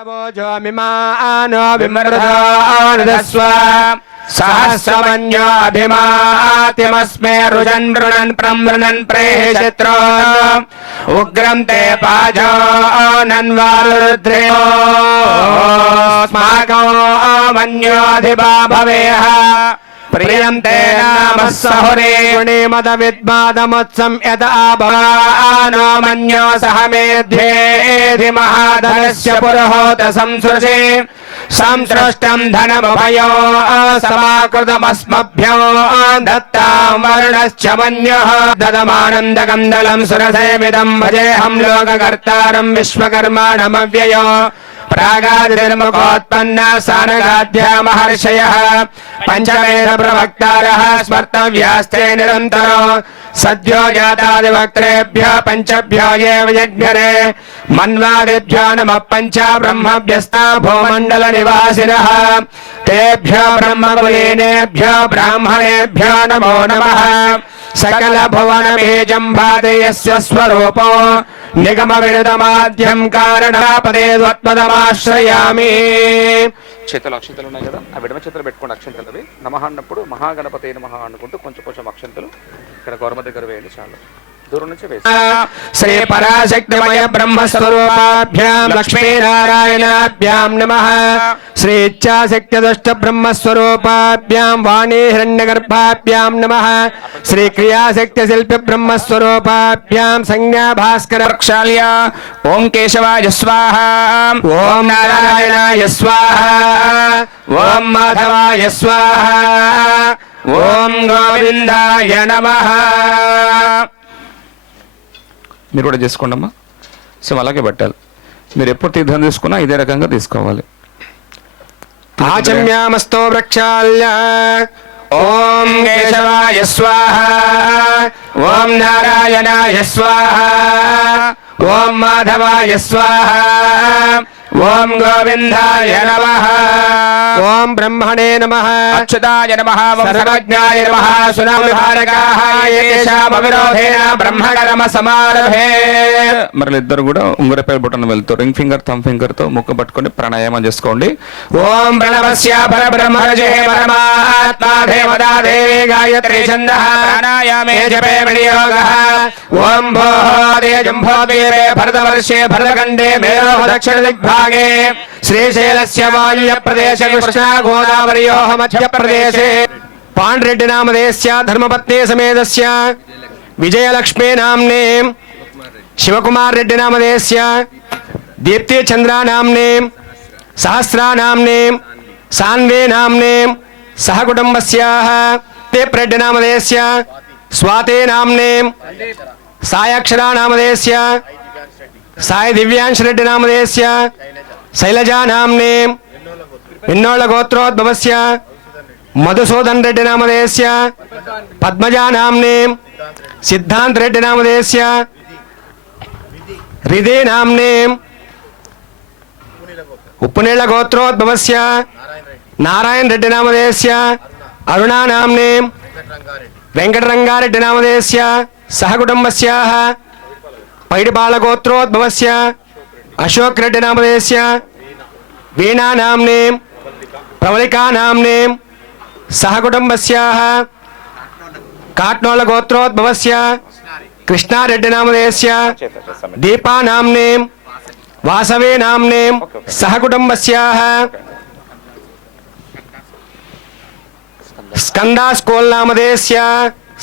रवोजोमिमानो विमृधानुदस्व सहस्रमन्योऽभिमातिमस्मे रुजन् रुणन् प्रमृणन् प्रेषित्रो उग्रं ते पाजो नन्वारुद्रयो स्माको मन्योऽधिपा भवेह प्रियं ते नामः सहुरे गुणिमदविद्मादमुत्सं यद आभवानो मन्यो सह मेध्येधि महाधनस्य पुरोहोत संसृजे संसृष्टं धनमुभयो समाकृतमस्मभ्यो दत्तां वर्णश्च मन्यः ददमानन्दकन्दलं सुरसेविदं भजेऽहं लोककर्तारं विश्वकर्माणमव्ययो प्रागादिर्मुखोत्पन्ना सानगाद्या महर्षयः पंचवेद प्रवक्तारः स्मर्तव्यास्ते निरन्तरो सद्यो जातादिवक्त्रेभ्यः पञ्चभ्यो ये यज्ञरे मन्वादिभ्यो नमः पञ्च ब्रह्मभ्यस्ता भूमण्डलनिवासिनः तेभ्यो ब्रह्मकुलीनेभ्यो ब्राह्मणेभ्यो नमो नमः सकल भुवनबीजं भादयस्य स्वरूपो निगम विरुद्धमाद्यं कारणपदे त्वत्पदमाश्रयामि చేతులు అక్షంతలు ఉన్నాయి కదా ఆ విడమ చేతులు పెట్టుకోండి అక్షంతలవి నమః అన్నప్పుడు మహాగణపతే నమః అనుకుంటూ కొంచెం కొంచెం అక్షంతలు ఇక్కడ గౌరమ్మ దగ్గర వేయండి చాలు దూరం నుంచి వేసి శ్రీ పరాశక్తిమయ బ్రహ్మ స్వరూపాభ్యాం లక్ష్మీనారాయణాభ్యాం నమః శ్రీ ఇచ్ఛాశక్తి దుష్ట బ్రహ్మ స్వరూపాభ్యాం వాణీ హిరణ్యగర్భాభ్యాం నమః శ్రీ క్రియాశక్తి శిల్పి బ్రహ్మ స్వరూపాభ్యాం సంజ్ఞా భాస్కర ప్రక్షాళ్య ఓం కేశవాయ స్వాహ ఓం నారాయణాయ స్వాహ ఓం మాధవాయ స్వాహ ఓం గోవిందాయ నమః మీరు కూడా చేసుకోండి అమ్మా సేమ్ అలాగే పెట్టాలి మీరు ఎప్పుడు తీర్థం తీసుకున్నా ఇదే రకంగా తీసుకోవాలి ఆచమ్యామస్తో ప్రక్షాళ్య ఓం కేశవాయ స్వాహ ఓం నారాయణాయ స్వాహ ఓం మాధవాయ స్వాహ ఓం గోవిందాయ నమః ఓం బ్రహ్మణే నమః అచ్యుతాయ నమః సర్వజ్ఞాయ నమః సునామహారకాః ఏషామ విరోధేన బ్రహ్మకర్మ సమారభే మరి ఇద్దరు కూడా ఉంగరపేరు బటన్ వెళ్తూ రింగ్ ఫింగర్ థంబ్ ఫింగర్ తో ముక్కు పట్టుకొని ప్రాణాయామం చేసుకోండి ఓం ప్రణవస్య పరబ్రహ్మజే పరమాత్మా దేవతా దేవి గాయత్రీ ఛందః ప్రాణాయామే జపే వినియోగః ఓం భోదే జంభోద్వీపే భరతవర్షే భరతఖండే మేరో దక్షిణ దిగ్భాగే శ్రీశైలస్య వాయువ్య ప్రదేశ కృష్ణా గోదావర్యోః మధ్య ప్రదేశే పాండ్రెడ్డి నామధేయస్య ధర్మపత్ని సమేతస్య విజయలక్ష్మీ నామ్నే శివకుమార్ రెడ్డి నామధేయస్య దీప్తి చంద్ర నామ్నే సహస్రా నామ్నే సాన్వే నామ్నే సహ కుటుంబస్యాః దీప్ రెడ్డి నామధేయస్య స్వాతే నామ్నే సాయక్షరా నామధేయస్య సాయి దివ్యాంశ్ రెడ్డి నామధేయస్య శైలజా నామ్నే ఎన్నోళ్ళ గోత్రోద్భవస్య మధుసూదన్ రెడ్డి నామధేయస్య పద్మజా నామ్నే సిద్ధాంత్ రెడ్డి నామధేయస్య రిధి నామ్నే ఉప్పునీళ్ళ గోత్రోద్భవస్య నారాయణ రెడ్డి నామధేయస్య అరుణా నామ్నే వెంకటరంగారెడ్డి నామధేయస్య సహ కుటుంబస్యాః పైడిపాళ గోత్రోద్భవస్య అశోక్ రెడ్డి నామధేయస్య వీణా నామ్నే ప్రవళికా నామ్నే సహ కుటుంబస్యాః కాట్నోళ గోత్రోద్భవస్య కృష్ణారెడ్డి నామధేయస్య దీపా నామ్నే వాసవే నామ్నే సహ కుటుంబస్యాః స్కందా స్కోల్ నామధేయస్య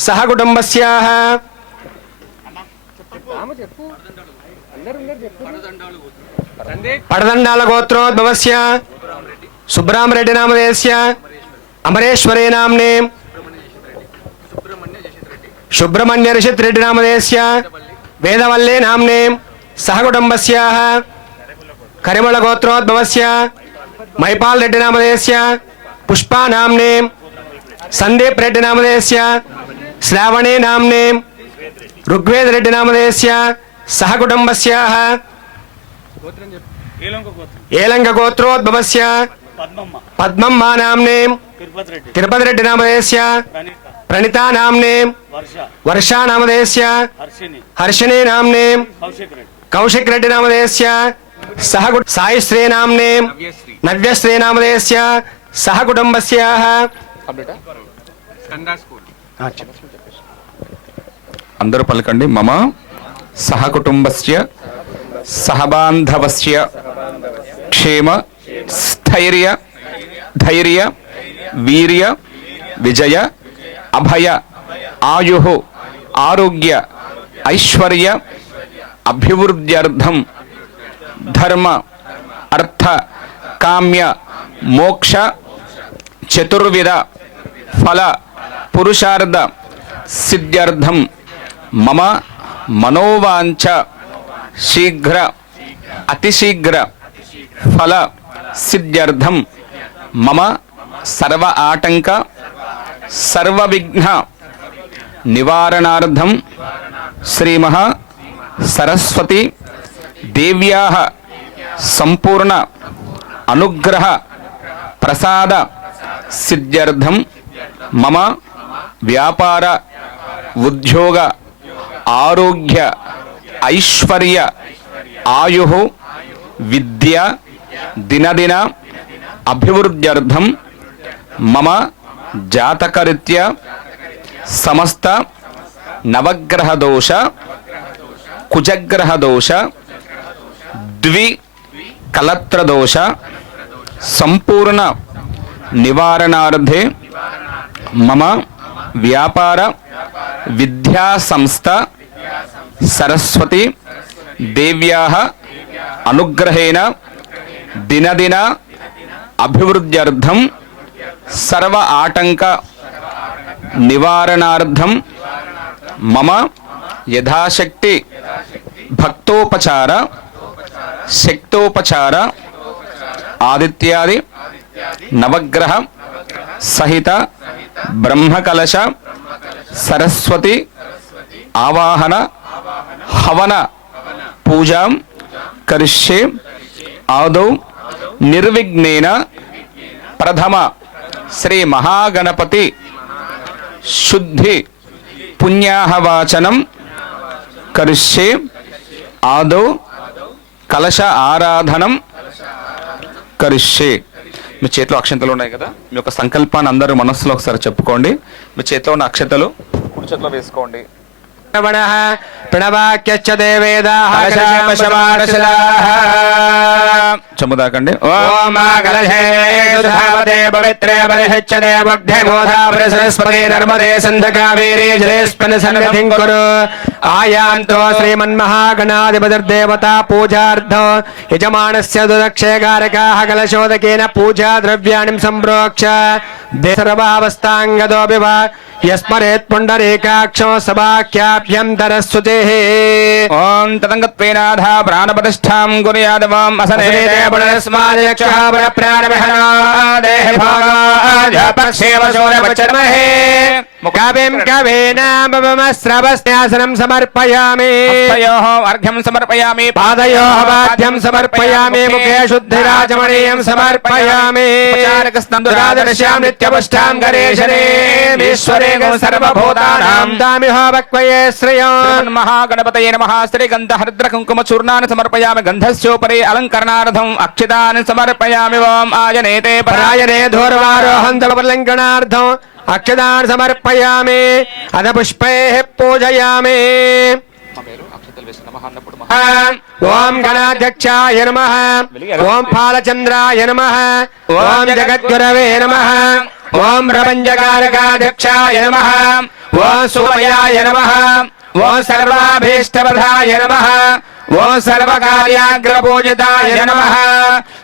సహ కుటుంబస్యాః పడదండాల గోత్రోద్భవస్య సుబ్రహ్మరెడ్డి నామధేయస్య అమరేశ్వరే నామ్నే సుబ్రహ్మణ్య రిషిత్ రెడ్డి నామధేయస్య వేదవల్లే నామ్నే సహ కుటుంబస్యాః కరిముల గోత్రోద్భవస్య మైపాల్ రెడ్డి నామధేయస్య పుష్పా నామ్నే సందీప్ రెడ్డి నామధేయస్య శ్రావణే నామ్నే ఋగ్వేద రెడ్డి నామధేయస్య సహ కుటుంబస్యాః ఏలంక గోత్రోద్భవస్య పద్మమ్మ నామ్నే తిరుపతి రెడ్డి నామధేయస్య ప్రణితా నామ్నే వర్షా నామధేయస్య హర్షిణీ నామ్నే కౌశిక్ రెడ్డి నామధేయస్య సహ సాయి శ్రీనామ్నే నవ్యశ్రీనామదేస్య సహ కుటుంబస్యాః అందరూ పలకండి. మమ సహకుటుంబస్య సహబాంధవస్య క్షేమ స్థైర్య ధైర్య వీర్య విజయ అభయ ఆయు ఆరోగ్య ఐశ్వర్య అభివృద్ధ్యర్థం ధర్మ అర్థ కామ్య మోక్ష చతుర్విధ ఫల పురుషార్థ సిద్ధ్యర్థం మమ మనోవాంఛ శీఘ్ర అతిశీఘ్ర ఫల సిద్ధ్యర్థం మమ సర్వ ఆటంక సర్వ విఘ్న నివారణార్థం శ్రీమహా సరస్వతి దేవ్యాః సంపూర్ణ అనుగ్రహ ప్రసాద సిద్ధ్యర్థం మమ వ్యాపార ఉద్యోగ ఆరోగ్య ఐశ్వర్య ఆయు విద్య దినదిన అభివృద్ధ్యర్థం మమ జాతకరీత్యా సమస్త నవగ్రహ దోష కుజగ్రహ దోష ద్వి కలత్ర దోష సంపూర్ణ నివారణార్థే మమ వ్యాపార విద్యా సంస్థ సరస్వతి దేవ్యాః అనుగ్రహేణ దినదిన అభివృద్ధ్యర్థం సర్వ ఆటంక నివారణార్థం మమ యథాశక్తి భక్తోపచార శక్తోపచార ఆదిత్యాది నవగ్రహ సహిత బ్రహ్మకలశ సరస్వతి ఆవాహన హవన పూజాం కరిష్యే. ఆదౌ నిర్విఘ్నేన ప్రథమ శ్రీ మహాగణపతి శుద్ధి పుణ్యాహవాచనం కరిష్యే. ఆదౌ కలశ ఆరాధనం కరిష్యే. మీ చేతిలో అక్షంతలు ఉన్నాయి కదా, మీ యొక్క సంకల్పాన్ని అందరూ మనస్సులో ఒకసారి చెప్పుకోండి. మీ చేతిలో ఉన్న అక్షంతలు కుడి చేతిలో వేసుకోండి. ప్రణవాక్యశ్చ దేవేదాః చముదాకండి. ఓం కలశే సుధావతే పవిత్రే పరిహచ్యతే బుద్ధే గోదావరి సరస్వతి నర్మదే సింధు కావేరీ జలేస్మిన్ సన్నిధిం కురు. ఆయాంతో శ్రీమన్మహాగణాధిపతిర్దేవతా పూజార్థం యజమానస్య దుదక్షేకారకాః కలశోదకేన పూజా ద్రవ్యాణి సంప్రోక్ష దేశర్వావస్థాంగదోపి వా యస్మరేత్ పుండరీకాక్షో సభాఖ్యాభ్యంతరస్సుచేః. ఓం తదంగత్వేనాథ ప్రాణప్రతిష్ఠాం కుర్యాదవాం అసనేతే పునరస్మాదక్షః పరప్రాణమహనాదేహ భాగాధ్యాపక్షేవ శూరపచర్మహే. కవిం కవీనామస్రవస్యాసనం సమర్పయామి. హస్తయోః అర్ఘ్యం సమర్పయామి. పాదయోః వాద్యం సమర్పయామి. ముఖే శుద్ధిరాజమణీయం సమర్పయామి. ఉపచారకస్తందురాదర్శ్యాం నిత్యపుష్టాం గణేశనేశ్వరే సర్వభూతానాం దామిహ వక్వయే శ్రేయం. మహాగణపతయే నమః. శ్రీగంధ హరిద్ర కుంకుమ చూర్ణాన్ని సమర్పయామి. గంధస్యోపరి అలంకరణార్థం అక్షితాన్ని సమర్పయామి. ఓం ఆయనేతే పరాయణే ధూర్వారోహంతమలంకరణార్థం అక్షతాన్ సమర్పయామి. అద పుష్పైః పూజయామి. ఓం గణాధ్యక్షాయ నమః. ఓం ఫాలచంద్రాయ నమః. ఓం జగద్గురవే నమః. ఓం ప్రపంచకారకాధ్యక్షాయ నమః. ఓం సుమయాయ నమః. ఓం సర్వాభీష్టప్రదాయ నమః. ఓం సర్వకార్యాగ్రపూజితాయ నమః.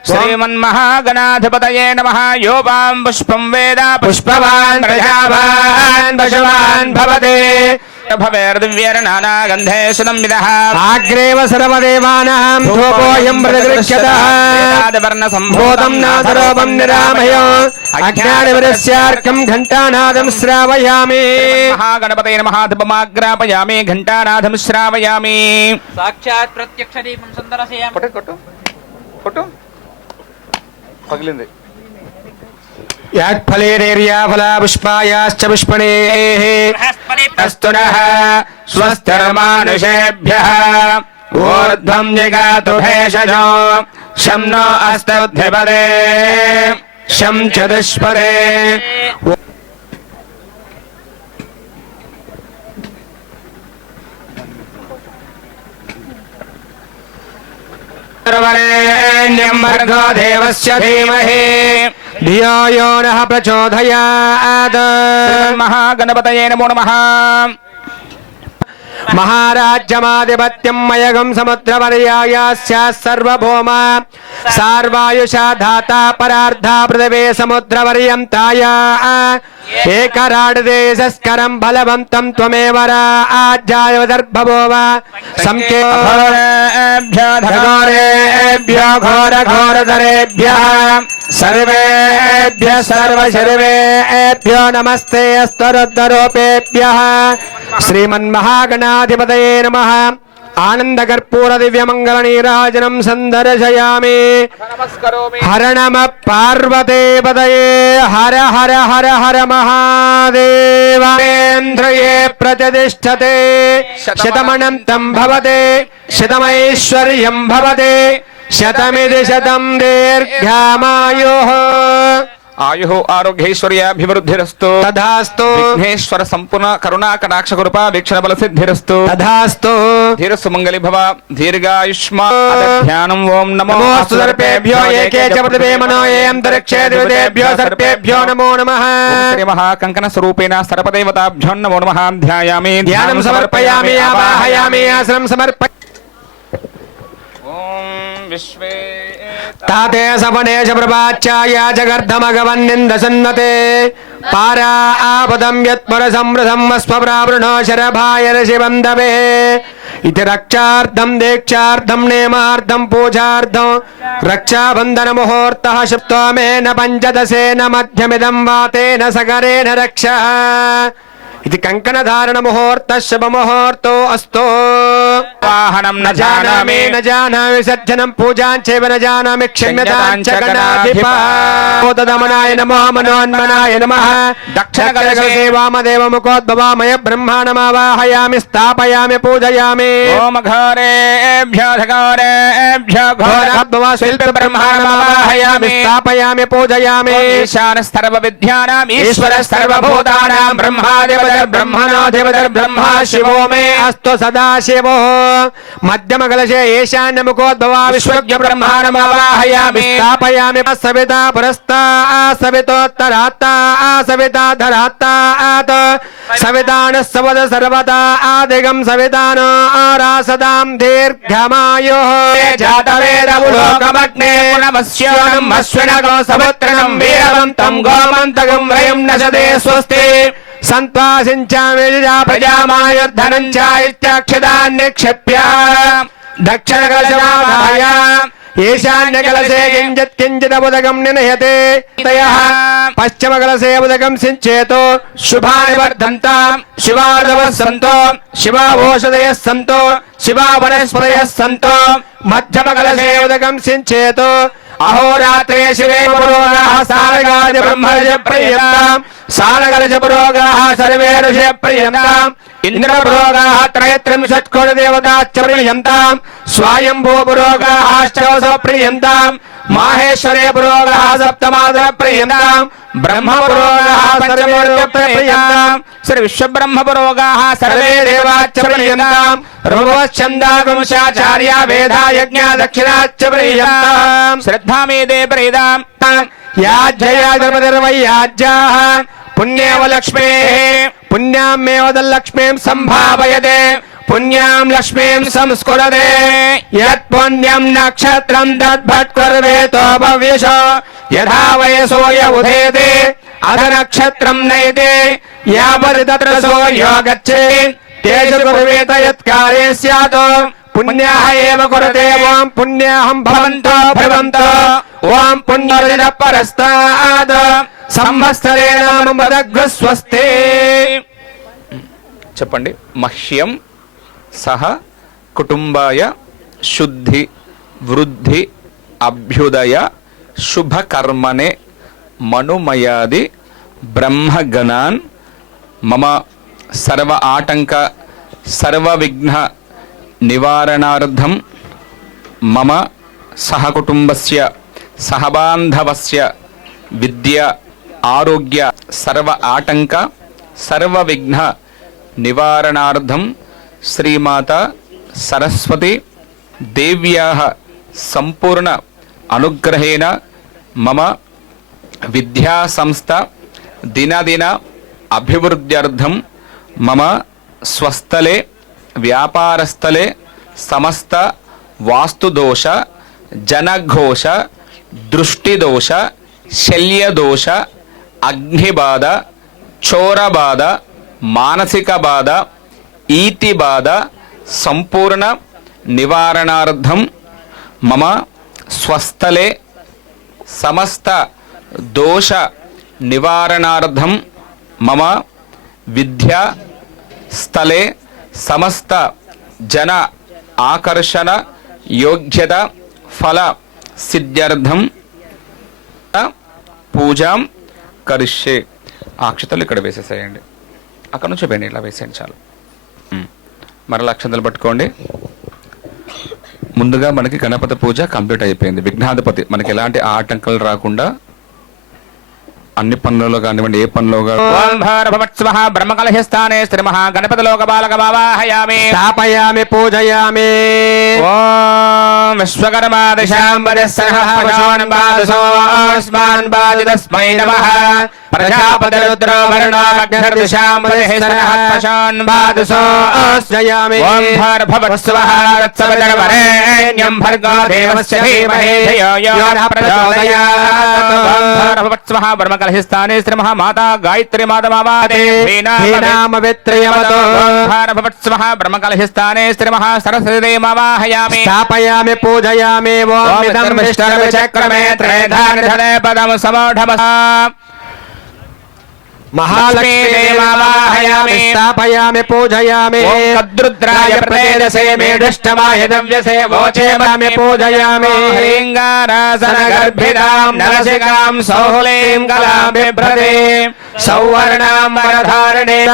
శ్రీమన్మహాగణాధిపతయే నమః. యోపాం పుష్పం వేద పుష్పవాన్ ప్రజావాన్ పశువాన్ భవతే. భవేర్దివ్యేర్నానాగంధే సునంవిదః. ఆగ్రేవ సర్వదేవానాం ధూపోయం ప్రతిగృహ్యతః. భూతం నాథరూపం నిరామయం అజ్ఞానవిరస్యార్కం ఘంటానాదం శ్రావయామి. మహాగణపతయే నమః. ధూపమాగ్రాపయామి. ఘంటానాదం శ్రావయామి. సాక్షాత్ ప్రత్యక్ష దీపం సుందరసేయం. కొట్టు కొట్టు కొట్టు. పగిలింది. యాత్ఫలేర్యాఫలా పుష్పాయాశ్చ పుష్పణేః అస్తు నః స్వస్తిర్మానుషేభ్యः ఊర్ధ్వం జగాతు భేషజో శం నో అస్తద్ధిపదే శం చతుష్పదే వరేణ్యం భర్గో దేవస్య ధీమహి ధియో యో నః ప్రచోదయాత్. మహాగణపతయే నమో నమః. మహారాజ్యమాధిపత్యం మయగం సముద్రవర్యాయాస్య సర్వభౌమ సార్వాయుషా ధాతా పరార్ధా పృథివీ సముద్రవర్యంతాయా ఏకరాడదేశస్కరం బలవంతం త్వమేవ రాజ్యాయోదర్భవోవ సంకేభ్యో ఘోర ఘోరధరేభ్యః సర్వేభ్యः సర్వశర్వేభ్యో నమస్తే అస్తరుద్ధరూపేభ్యः. శ్రీమన్మహాగణాధిపతయే నమః. ఆనందకర్పూర దివ్యమంగళ నీరాజనం సందర్శయామి. హర నమ పార్వతీపతయే హర హర హర హర మహాదేవేంద్రియే ప్రతిష్టతే శతమనంతం భవతే శతమైశ్వర్యం భవతే శతమిది శతం దీర్ఘమాయుః. ఆయు ఆరోగ్యైశ్వర్యాభివృద్ధిరస్తు తథాస్తు. విఘ్నేశ్వర సంపూర్ణ కరుణా కటాక్ష కృపా వీక్షణ బల సిద్ధిరస్తు తథాస్తు. ధీరస్సు మంగళి భవ దీర్ఘాయుష్మా ధ్యానం. ఓం నమో నమోస్తు సర్పేభ్యో ఏకే చ పృథివీ మనో ఏ అంతరిక్షే దేవతేభ్యో సర్పేభ్యో నమో నమః. శ్రీ మహాకంకణ స్వరూపేణ సర్పదేవతాభ్యో నమో నమః. ధ్యాయామి ధ్యానం సమర్పయామి ఆవాహయామి ఆసనం సమర్ప. ఓం విశ్వే తాతే సవనేశ ప్రభాచ్యాయ జగర్ధమగవన్నిందసన్నతే పారా ఆపదం యత్పర సమృధం అస్మప్రావృణో శరభాయ ఋషిబంధవే ఇది రక్షార్థం దీక్షార్థం నేమార్థం పూజార్థం రక్షాబంధన ముహూర్తః శుప్తోమేన పంచదశేన మధ్యమిదం వాతేన సగరేణ రక్ష ఇది కంకణధారణ ముహూర్త శుభ ముహూర్తో అస్తో. వాహనం న జానామి న జానామి సజ్జనం పూజాం చైవ న జానామి క్షమ్యతాం చ గణాధిప. దమనాయ నమో మనోన్మనాయ నమః. దక్షిణకలశే వామదేవ ముఖోద్భవామయ బ్రహ్మాణమావాహయామి స్థాపయామి పూజయామి. ఓం ఘోరేభ్యో ఘోరేభ్యో ఘోరోద్భవ శిల్ప బ్రహ్మాణమావాహయామి స్థాపయామి పూజయామి. ఈశాన సర్వ విద్యానాం ఈశ్వర సర్వభూతానాం బ్రహ్మాధిపతిర్ బ్రహ్మణోధిపతిర్ బ్రహ్మా శివో మే అస్తు సదాశివో. మధ్యమ కలశే ఈశాన్య ముఖోద్భవ విశ్వజ్ఞ బ్రహ్మాణమావాహయామి స్థాపయామి. సవితా పురస్తా సవితోత్తరాత్తా సవితాధరాత్తాత్ సవితాన సవద సర్వదా ఆదిగం సవితానో ఆరాసదాం దీర్ఘమాయుః. జాతవేదములోకమగ్నే నమస్యోనం అశ్వినగో సముద్రం వీరవంతం గోమంతకం వయం నశదే స్వస్తి. సంత్వాసించామి ప్రజామాయుర్ధనం చాయిత్యాక్షదాన్ నిక్షిప్య దక్షిణకలశమాదాయ ఈశాన్యకలశే కించిత్ కించిదముదకం నినయతే. పశ్చిమకలశే ఉదకం సించేతో శుభాని వర్ధంతాం శివాదవః సంతో శివావోషధయః సంతో శివా వనస్పతయః సంతో. మధ్యమకలశే ఉదకం సించేతో అహోరాత్రే శివే పురోగాః సారగాది బ్రహ్మర్ష ప్రియతాం సారగలశ పురోగాః సర్వే ఋషయ ప్రియతాం. ఇంద్ర పురోగాః త్రయత్రింశత్కోటి దేవతాశ్చ ప్రియతాం స్వయంభూ పురోగాః అష్టవస ప్రియతాం. మాహేశ్వరే పురోగాః సప్తమాదర ప్రియతాం బ్రహ్మ పురోగాః పంచమోర్గ ప్రియతాం. శ్రీ విశ్వబ్రహ్మ పురోగాః సర్వే దేవాశ్చ ప్రియతాం. రువశ్చందాగుంశాచార్య వేదా యజ్ఞ దక్షిణాశ్చ ప్రియతాం. శ్రద్ధామేదే ప్రియతాం. యాజ్ఞయాధర్మధర్మయాజ్యాః పుణ్యేవ లక్ష్మేః పుణ్యామేవ లక్ష్మీం సంభావయతే పుణ్యాం లక్ష్మీం సంస్కురతే. యత్ పుణ్యం నక్షత్రం తద్భట్కర్వేతో భవ్యశో యథా వయసోయ ఉదేతే అధ నక్షత్రం నయతే యావద్ తత్ర సూర్యో గచ్చేత్ తేజు కుర్వేత యత్కార్యే స్యాత్. పుణ్యాః ఏవ కురతే ఓం పుణ్యాహం భవంతో భవంతో ఓం పుణ్యదిన పరస్తాద్ సంవత్సరేణ మదగ్రస్వస్తే. చెప్పండి. మహ్యం సహ కుటుంబాయ శుద్ధి వృద్ధి అభ్యుదయ శుభకర్మనే మనుమయాది బ్రహ్మగణాన్ మమ సర్వ ఆటంక సర్వ విఘ్న నివారణార్థం మమ సహకుటుంబస్య సహబాంధవస్య విద్య ఆరోగ్య సర్వ ఆటంక సర్వ విఘ్న నివారణార్థం శ్రీమాత సరస్వతి దేవ్యాః సంపూర్ణ అనుగ్రహేణ మమ విద్యా సంస్థ దినదిన అభివృద్ధ్యర్థం మమ స్వస్థలే వ్యాపారస్థలే సమస్త వాస్తుదోష జనఘోష దృష్టిదోష శల్యదోష అగ్నిబాధ చోరబాధ మానసిక బాధ ఈతి బాధ సంపూర్ణ నివారణార్థం మమ స్వస్థలే సమస్త దోష నివారణార్థం మమ విద్యా స్థలే సమస్త జన ఆకర్షణ యోగ్యత ఫల సిద్ధ్యర్థం పూజాం కరిష్యే. అక్షతలు ఇక్కడ వేసేసేయండి, అక్కడ నుంచి వేయండి, ఇలా వేసేయండి చాలు. మరలా అక్షతలు పట్టుకోండి. ముందుగా మనకి గణపతి పూజ కంప్లీట్ అయిపోయింది. విఘ్నాధిపతి మనకి ఎలాంటి ఆటంకాలు రాకుండా అన్ని పనులలో కానివ్వండి, ఏ పనిలో బ్రహ్మకలశస్థానే శ్రీ మహాగణపతి లోక బాలక భావాహయామి స్థాపయామి పూజయామి. ఓం విశ్వకర్మాదశాంబరస్మాన్ బాధితస్మై నమః. ప్రజాపతిరుద్రో వర్ణాగ్నిర్దిశాంబరస్మాన్ బాధితోస్మయామి. ఓం భర్భవత్స్వః తత్సవితుర్వరేణ్యం భర్గో దేవస్య ధీమహి ధియో యో నః ప్రచోదయాత్. ఓం భర్భవత్స్వః బ్రహ్మకలశస్థానే శ్రీ మహామాతా గాయత్రీ మాతమావాదే శ్రీనామవిత్రయవతో. ఓం భర్భవత్స్వః బ్రహ్మకలశస్థానే శ్రీ మహా సరస్వతీ దేవమావాహయామి స్థాపయామి పూజయామి. ఓం ఇదం విష్ణుర్విచక్రమే త్రైధానిధరే పదం సమోఢమసా మహాలక్ష్మీ దేవావాహయామి. స్థాపయామి పూజయామి. కద్రుద్రాయ ప్రదేశే మేఢష్టమాయ దవ్యసే వోచేమామి పూజయామి. హ్రీంగారాసన గర్భిదాం నరసికాం సౌహులీం కలాం బిభ్రతీం సౌవర్ణాం వరధారణేం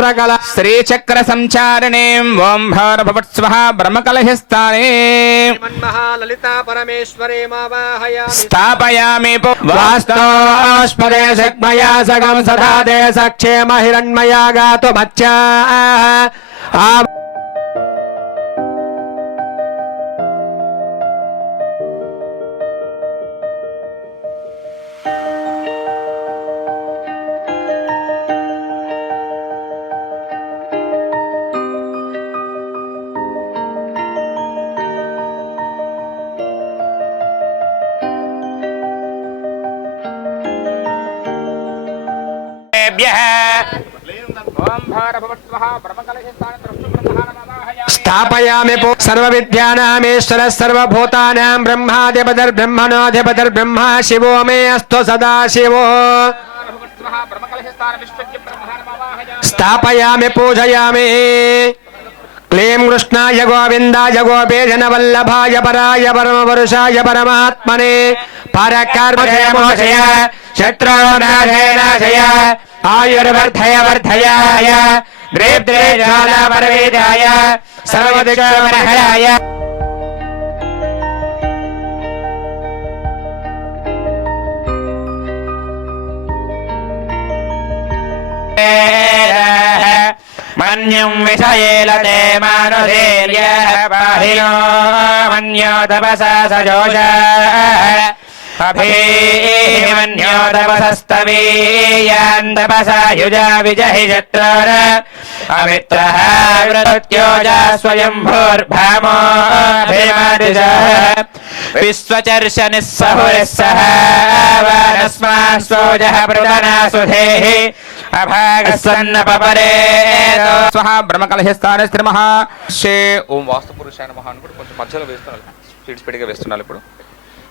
ప్రకల శ్రీచక్ర సంచారిణీం. ఓం భర్భవత్స్వః బ్రహ్మకలశస్థానే మన్మహాలలితా పరమేశ్వరీమావాహయామి. స్థాపయామి వాస్తోస్పదే సగ్మయా సగం సదా దే సక్షేమ హిరణ్మయా గాతు మచ్చా. స్థాపయామి సర్వ విద్యానామేశ్వర సర్వభూతానాం బ్రహ్మాధిపతిర్బ్రహ్మణోధిపతిర్బ్రహ్మ శివో మే అస్తు సదా శివో. స్థాపయామి పూజయామి. క్లీం కృష్ణాయ గోవిందాయ గోపీజన వల్లభాయ పరాయ పరమపురుషాయ పరమాత్మనే పరకర్మజయ మోషయ శత్రునాశయ నాశయ ఆయుర్వర్ధయ వర్ధయాయ ద్రేద్రే జ్వాలా పరవేదాయ సర్వదిక్షోమనహరాయ. మన్యం విషయేలతే మానుధీర్య పాహినో మన్యో తపసా సజోష అభీమన్యో తపసస్తవీయాన్ తపసా యుజా విజహి శత్రుర అమిత్రః వృత్యోజా స్వయంభూర్భామో భీమాదిశః విశ్వచర్ష నిస్సహురిస్సహ వానస్మాన్ సోజః ప్రదనా సుధేః అభాగసన్న పపరే స్వహ బ్రహ్మకలశస్థానే శ్రీ మహా శే. ఓం వాస్తు పురుషాయ నమః అని కూడా కొంచెం మధ్యలో వేస్తున్నారు, స్పీడ్ స్పీడ్గా వేస్తున్నారు. ఇప్పుడు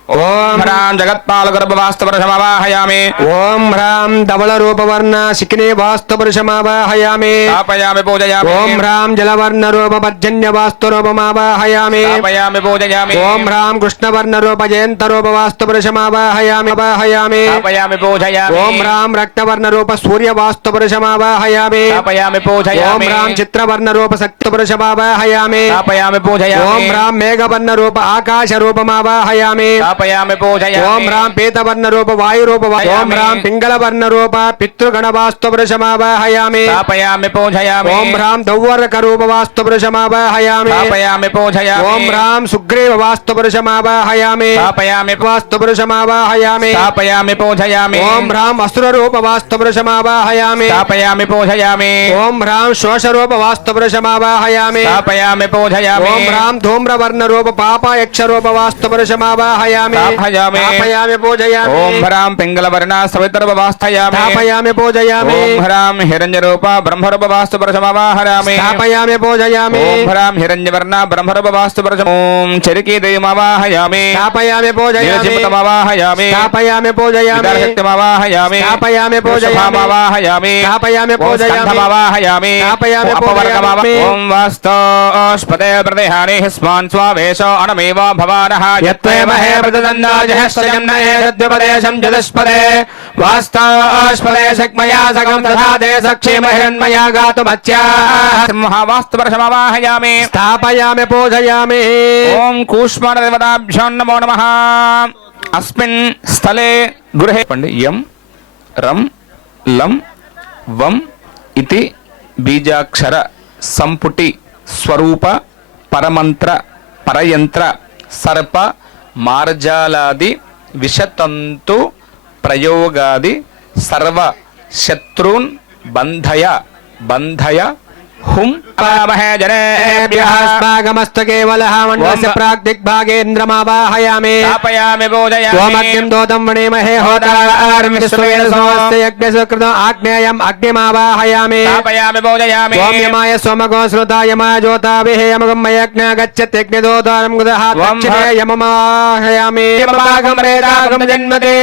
ఓం హ్రాం జగత్పాలగర్భవాస్తవరసమావాహయామి ఓం హ్రాం ధవళ రూపవర్ణ శిఖినే వాస్తు పురుషమావాహయామి స్థాపయామి పూజయామి ఓం హ్రాం జలవర్ణ రూప పర్జన్య వాస్తు రూపమావాహయామి స్థాపయామి పూజయామి ఓం హ్రాం కృష్ణవర్ణ రూప జయంత రూప వాస్తు పురుషమావాహయామి వాహయామి స్థాపయామి పూజయామి ఓం హ్రాం రక్తవర్ణ రూప సూర్య వాస్తు పురుషమావాహయామి స్థాపయామి ఓం పూజయామి హ్రాం చిత్రవర్ణ రూప శక్తి పురుషమావాహయామి స్థాపయామి పూజయామి ఓం హ్రాం మేఘవర్ణ రూప ఆకాశ రూపమావాహయామి స్థాపయామి పూజయామి ఓం హ్రాం పీతవర్ణ రూప వాయు రూప ఓం హ్రాం పింగళవర్ణ రూప పితృగణ వాస్తు పురుషమావాహయామి స్థాపయామి పూజయామి ఓం హ్రాం దౌవర్క రూప వాస్తు పురుషమావాహయామి స్థాపయామి పూజయామి ఓం హ్రాం సుగ్రీవ వాస్తు పురుషమావాహయామి స్థాపయామి వాస్తు పురుషమావాహయామి స్థాపయామి పూజయామి ఓం హ్రాం అసుర రూప వాస్తు పురుషమావాహయామి స్థాపయామి పూజయామి ఓం హ్రాం శోష రూప వాస్తు పురుషమావాహయామి స్థాపయామి పూజయామి ఓం హ్రాం ధూమ్రవర్ణ రూప పాప యక్ష రూప వాస్తు పురుషమావాహయామి స్థాపయామి స్థాపయామి పూజయామి ఓం హ్రాం పింగళవర్ణ సవితర్భవాస్తయామి స్థాపయామి పూజయామి ఓం హ్రాం హిరణ్యరూప బ్రహ్మరూపవాస్తు పరసమావాహయామి స్థాపయామి పూజయామి ఓం హ్రాం హిరణ్యవర్ణ బ్రహ్మరూపవాస్తు పరస ఓం చరికీ దేవమావాహయామి స్థాపయామి పూజయామి నిరజితమావాహయామి స్థాపయామి పూజయామి విదర్శక్తిమావాహయామి స్థాపయామి పూజయామి వృషభామావాహయామి స్థాపయామి ఓం పూజయామి స్కంధమావాహయామి స్థాపయామి ఓం అపవర్గమావ పూజయామి ఓం వాస్తోష్పదే ప్రదేహాని స్మాన్ స్వావేశో అనమేవ భవానః యత్వేమహే ప్రదదన్నాజహస్రజం నయేద్యుపదేశం చతుష్పదే వాస్తోష్పదే శక్మయా సగం దధాదే సక్షేమ హిరణ్మయా గాతుమత్యాః మహావాస్తుపరసమావాహయామి స్థాపయామి పూజయామి ఓం కూష్మాణదేవతాభ్యో నమో నమః అస్మిన్ స్థలే గృహే పండి యం రం లం వం ఇతి బీజాక్షర సంపుటి స్వరూప పరమంత్ర పరయంత్ర సర్ప మార్జాలాది విషతంతు ప్రయోగాది సర్వ శత్రూన్ బంధయ బంధయ హుం పామహే జనేభ్యః స్మాగమస్తు కేవలః మండలస్య ప్రాగ్దిగ్భాగేంద్రమావాహయామి స్థాపయామి పూజయామి ఓమగ్నిం దోతం వణీమహే హోతారం విశ్వేన సోమస్య యజ్ఞసుకృతం ఆగ్నేయం అగ్నిమావాహయామి స్థాపయామి పూజయామి ఓం యమాయ సోమగో శ్రుతాయ మా జ్యోతాభిహే యమగం మయజ్ఞ గచ్చత్యగ్నిదోతారం గుదః దక్షిణే యమమాహయామి యమభాగం రేదాగం జన్మతే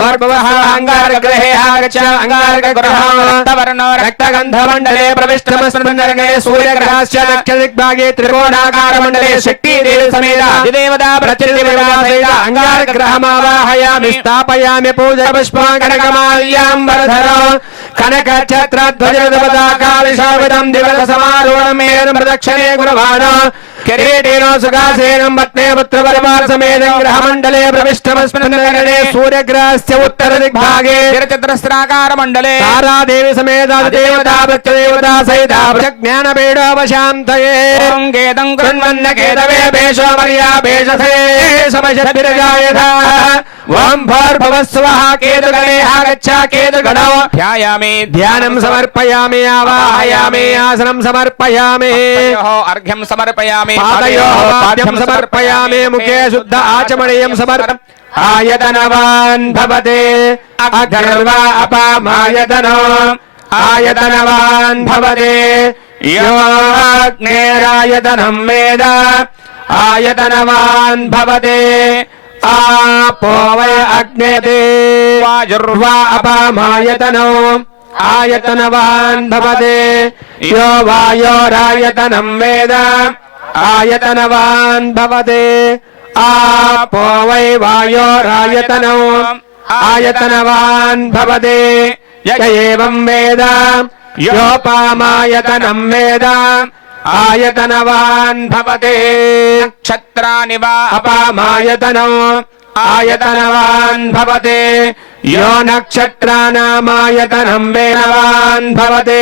భర్భవః అంగారగ్రహే ఆగచ్చ అంగారగ్రహ రక్తవర్ణో రక్తగంధమండలే ప్రవిష్టమస్మృతంగనే సూర్యగ్రహస్య దక్షిణదిగ్భాగే త్రికోణాకారమండలే శక్తిదేవి సమేత దేవతా ప్రత్యదేవతా సహిత అంగారగ్రహమావాహయామి స్థాపయామి పూజా పుష్పాంగనకమాల్యాంబరధర కనక ఛత్ర ధ్వజ పతాకా విశావితం దివల సమారోహణం మేన ప్రదక్షిణే గురవాణ కిరీటేన సుఖాసేనం పత్నే పుత్ర పరివార సమేతం గ్రహమండలే ప్రవిష్టమస్మృతంగనే సూర్యగ్రహస్య ఉత్తర దిగ్భాగే చతురస్రాకార మండలే తారాదేవి సమేత దేవతా ప్రత్యదేవతా సహిత జ్ఞానపీఠోపశాంతయే ఓం గేదం కృణ్వన్న కేతవే భేషో మర్యా భేషసే సమశద్భిరజాయథ ఓం భర్భవస్వః కేతుగణే ఆగచ్చ కేతుగణో ధ్యాయామి ధ్యానం సమర్పయామి ఆవాహయామి ఆసనం సమర్పయామి పాదయోః అర్ఘ్యం సమర్పయామి పాదయోః పాద్యం సమర్పయామి ముఖే శుద్ధ ఆచమనీయం ఆయతనవాన్ భవతే అగ్నిర్వా అపామాయతనో ఆయతనవాన్ భవతే యోగ్నేరాయతనం వేద ఆయతనవాన్ భవతే आपो वै अग्नेते वायुर्वा अपामायतनो आयतनवान् भवते यो वायोरायतनं वेद आयतनवान् भवते आपो वै वायोरायतनो आयतनवान् भवते य एवं वेद योपामायतनं वेद ఆయతనవాన్ భవతే నక్షత్రాని వా అపామాయతనో ఆయతనవాన్ భవతే యో నక్షత్రానామాయతనం వేదవాన్ భవతే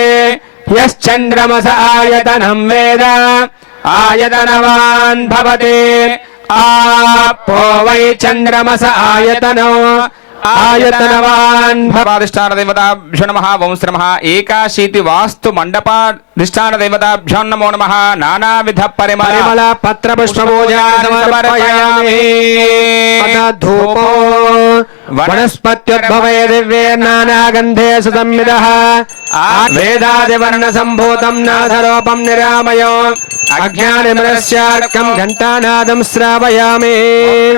యశ్చంద్రమస ఆయతనం వేద ఆయతనవాన్ భవతే आपो वै चंद्रमस आयतनो ఆయతనవాన్ భవాధిష్టాన దేవతాభ్యో నమః ఓం శ్రీ నమః ఏకాశీతి వాస్తు మండపాధిష్టాన దేవతాభ్యో నమో నమః నానావిధ పరిమళ పత్ర పుష్ప పూజా సమర్పయామి ధూపో वनस्पत्युद्भवे दिव्ये नानागन्धे सुसंविदः वेदादिवर्णसम्भूतं नाथरूपं निरामयो अज्ञानिमनस्यार्कं घण्टानादं श्रावयामि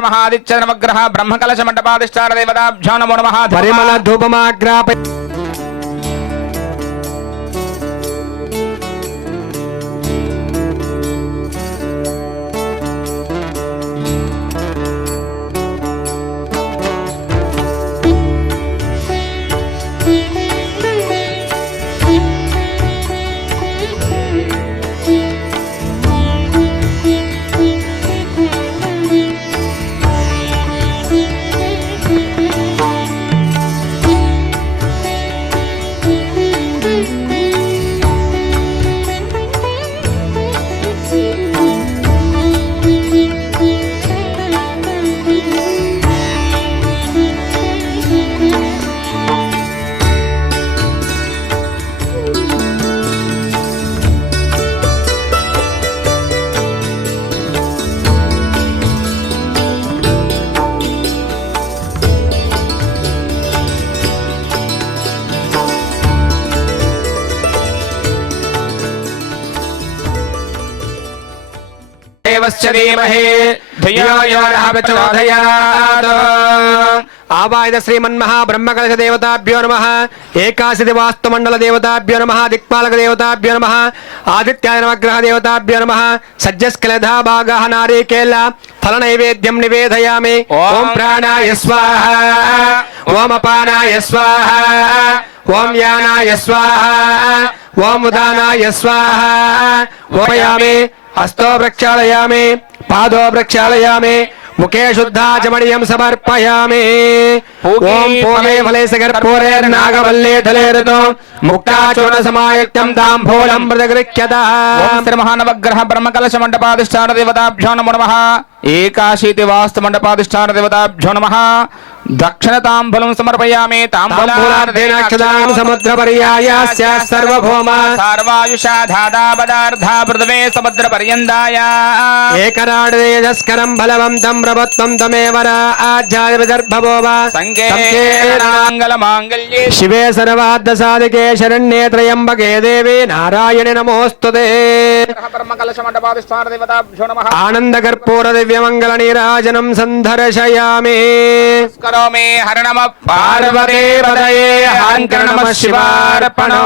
महादित्य नवग्रह ब्रह्मकलश मंडपाधिष्ठान देवताभ्यो नमो नमः परिमलधूपमाग्रापय आवाहित श्रीमन्महाब्रह्मकलश देवताभ्यो नमः एकादश वास्तुमंडल देवताभ्यो नमः दिक्पालक देवताभ्यो नमः आदित्याय नवग्रह देवताभ्यो नमः सज्जस्कलधा भागः नारिकेल फल नैवेद्यं निवेदयामि ओम प्राणाय स्वाहा ओम अपानाय स्वाहा ओम यानाय स्वाहा ओम उदानाय स्वाहा ओमयामि हस्तो प्रक्षालयामि पादो प्रक्षालयामि मुखे शुद्धाचमणीयं समर्पयामि ओम पूर्णे फले सगर्पूरेर्नागवल्ले धले ऋतो मुक्ताचूर्ण समायुक्तं ताम्बूलं मृदगृह्यतः ओम श्री महानवग्रह ब्रह्मकलश मंडपाधिष्ठान देवताभ्यो नमो नमः एकाशीति वास्तु मंडपाधिष्ठान देवताभ्यो नमः दक्षिणताम्बूलं समर्पयामि ताम्बूलार्धेनाक्षदां समुद्रपर्यायास्य सर्वभौमा सर्वायुषा धादा पदार्था पृथ्वे समुद्रपर्यन्ताय एकराडदेजस्करं बलवन्तं प्रभुत्वं तमेव आज्ञाविदर्भवो वा संकेतनाङ्गलमाङ्गल्ये शिवे सर्वार्धसाधिके शरण्ये त्र्यम्बके देवी नारायणे नमोऽस्तुते ब्रह्मकलश मंडपाधिष्ठान देवताभ्यो नमः आनन्दकर्पूर दिव्यमङ्गलनीराजनं सन्धर्शयामि करोमि हर नमः पार्वती पतये हर नमः शिवार्पणो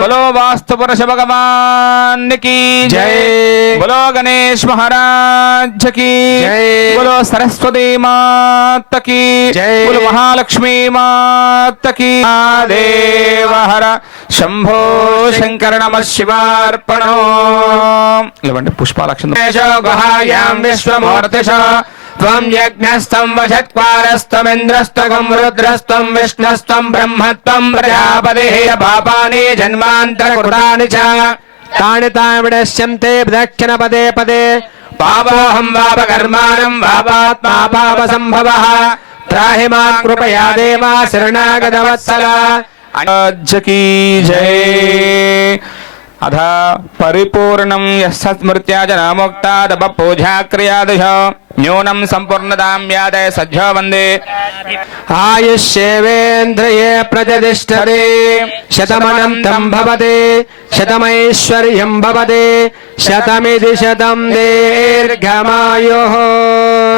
बोलो वास्तु पुरुष भगवान की जय बोलो गणेश महाराज की जय बोलो सरस्वती माता की जय बोलो महालक्ष्मी माता की देव हर शंभो शंकर नमः शिवार्पणो लेवंटे पुष्पालक्षण गुहायां विश्वमूर्तिश त्वं यज्ञस्तं वशत्कारस्तमिन्द्रस्तगं रुद्रस्तं विष्णुस्तं ब्रह्मत्वं प्रजापतिः पापानि जन्मान्तरकृतानि च तानि ताविडश्यन्ते दक्षिणपदे पदे पापोऽहं पापकर्माणं पापात्मा पापसम्भवः त्राहि मां कृपया देवा शरणागतवत्सला अनोज्य की जय अथ परिपूर्णं यस्मृत्या जनामुक्ता तप पूजा क्रियादश न्यूनं संपूर्णतां यादय सज्जो वन्दे आयुष्येवेन्द्रिये प्रतिष्ठते शतमनन्तं भवते शतमैश्वर्यं भवते शतमिति शतं दीर्घमायुः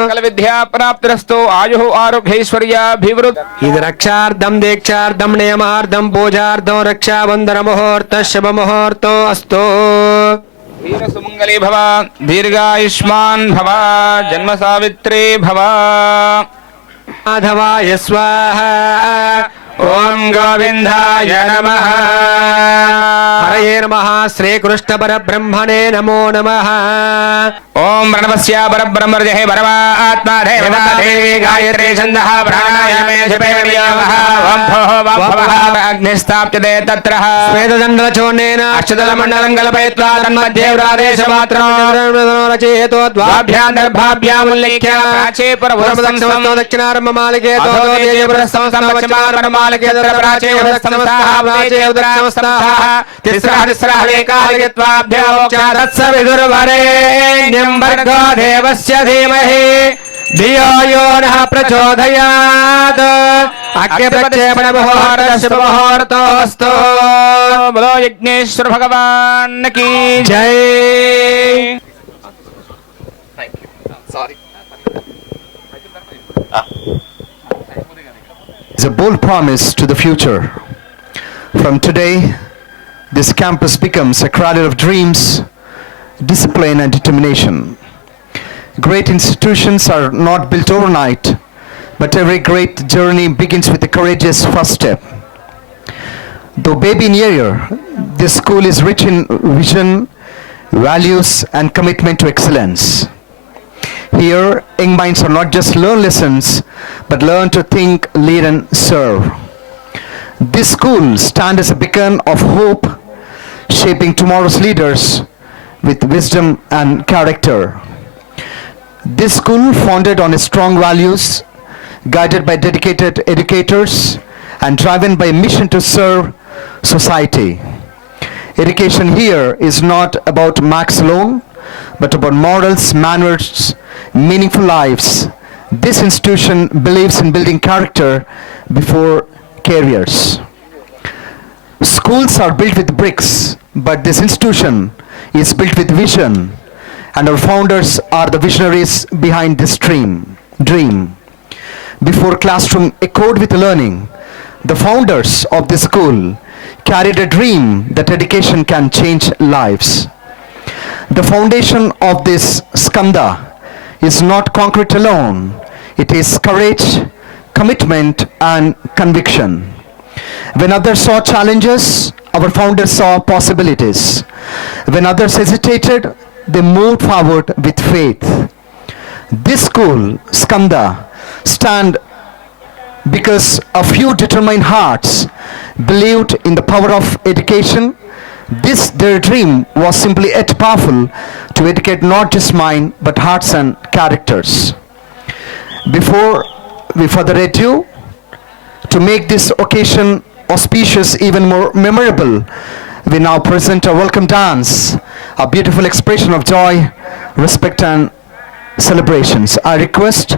सकल विद्या प्राप्तिरस्तु आयुः आरोग्यैश्वर्याभिवृद्धि इति रक्षार्थं दीक्षार्थं नियमार्थं पूजार्थं रक्षाबन्धन मुहूर्तः शुभ मुहूर्तो अस्तु धीर सुमंगली भव दीर्घायुष्मान भव जन्म सावित्री भव माधवाय स्वाहा ओम गोविंदाय नमः हरये नमः श्रीकृष्ण परब्रह्मणे नमो नमः ओम प्रणवस्य परब्रह्मर्जहे परमात्मा देवता देवी गायत्री छन्दः प्राणायामे जपे वियोगः ओम भोः भवः अग्निस्ताप्यते तत्र श्वेतदण्डलचूर्णेन अक्षतलमण्डलं कल्पयित्वा तन्मध्ये व्रादेशमात्रं रचयतो द्वाभ्यान्तर्भाभ्यामुल्लिख्य प्राचे परभुरं दक्षिणारम्भमालिके मालिके प्राचे उदस्तमस्ताः प्राचे उदस्तमस्ताः तिस्रः वेकालित्वाभ्यामोक्षात् तत्सविदुर्वरेण्यं भर्गो देवस्य धीमहि धियो यो नः प्रचोदयात् अग्निप्रक्षेपण मुहूर्तोऽस्तु बोलो यज्ञेश्वर भगवान की जय It's a bold promise to the future. From today, this campus becomes a cradle of dreams, discipline and determination. Great institutions are not built overnight, but every great journey begins with a courageous first step. Though baby in year, this school is rich in vision, values and commitment to excellence. Here, young minds are not just learn lessons, but learn to think, lead and serve. This school stands as a beacon of hope, shaping tomorrow's leaders with wisdom and character. This school, founded on strong values, guided by dedicated educators, and driven by a mission to serve society. Education here is not about marks alone, but about morals, manners, meaningful lives. This institution believes in building character before careers. Schools are built with bricks, but this institution is built with vision, and our founders are the visionaries behind this dream. Before classroom echoed with learning, the founders of this school carried a dream that education can change lives. The foundation of this Skanda is not concrete alone. It is courage, commitment and conviction. When others saw challenges, our founders saw possibilities. When others hesitated, they moved forward with faith. This school, Skanda, stand because a few determined hearts believed in the power of education. This their dream was simply yet powerful to educate not just mind but hearts and characters. Before we further ado, to make this occasion auspicious even more memorable, we now present a welcome dance, a beautiful expression of joy, respect and celebrations. I request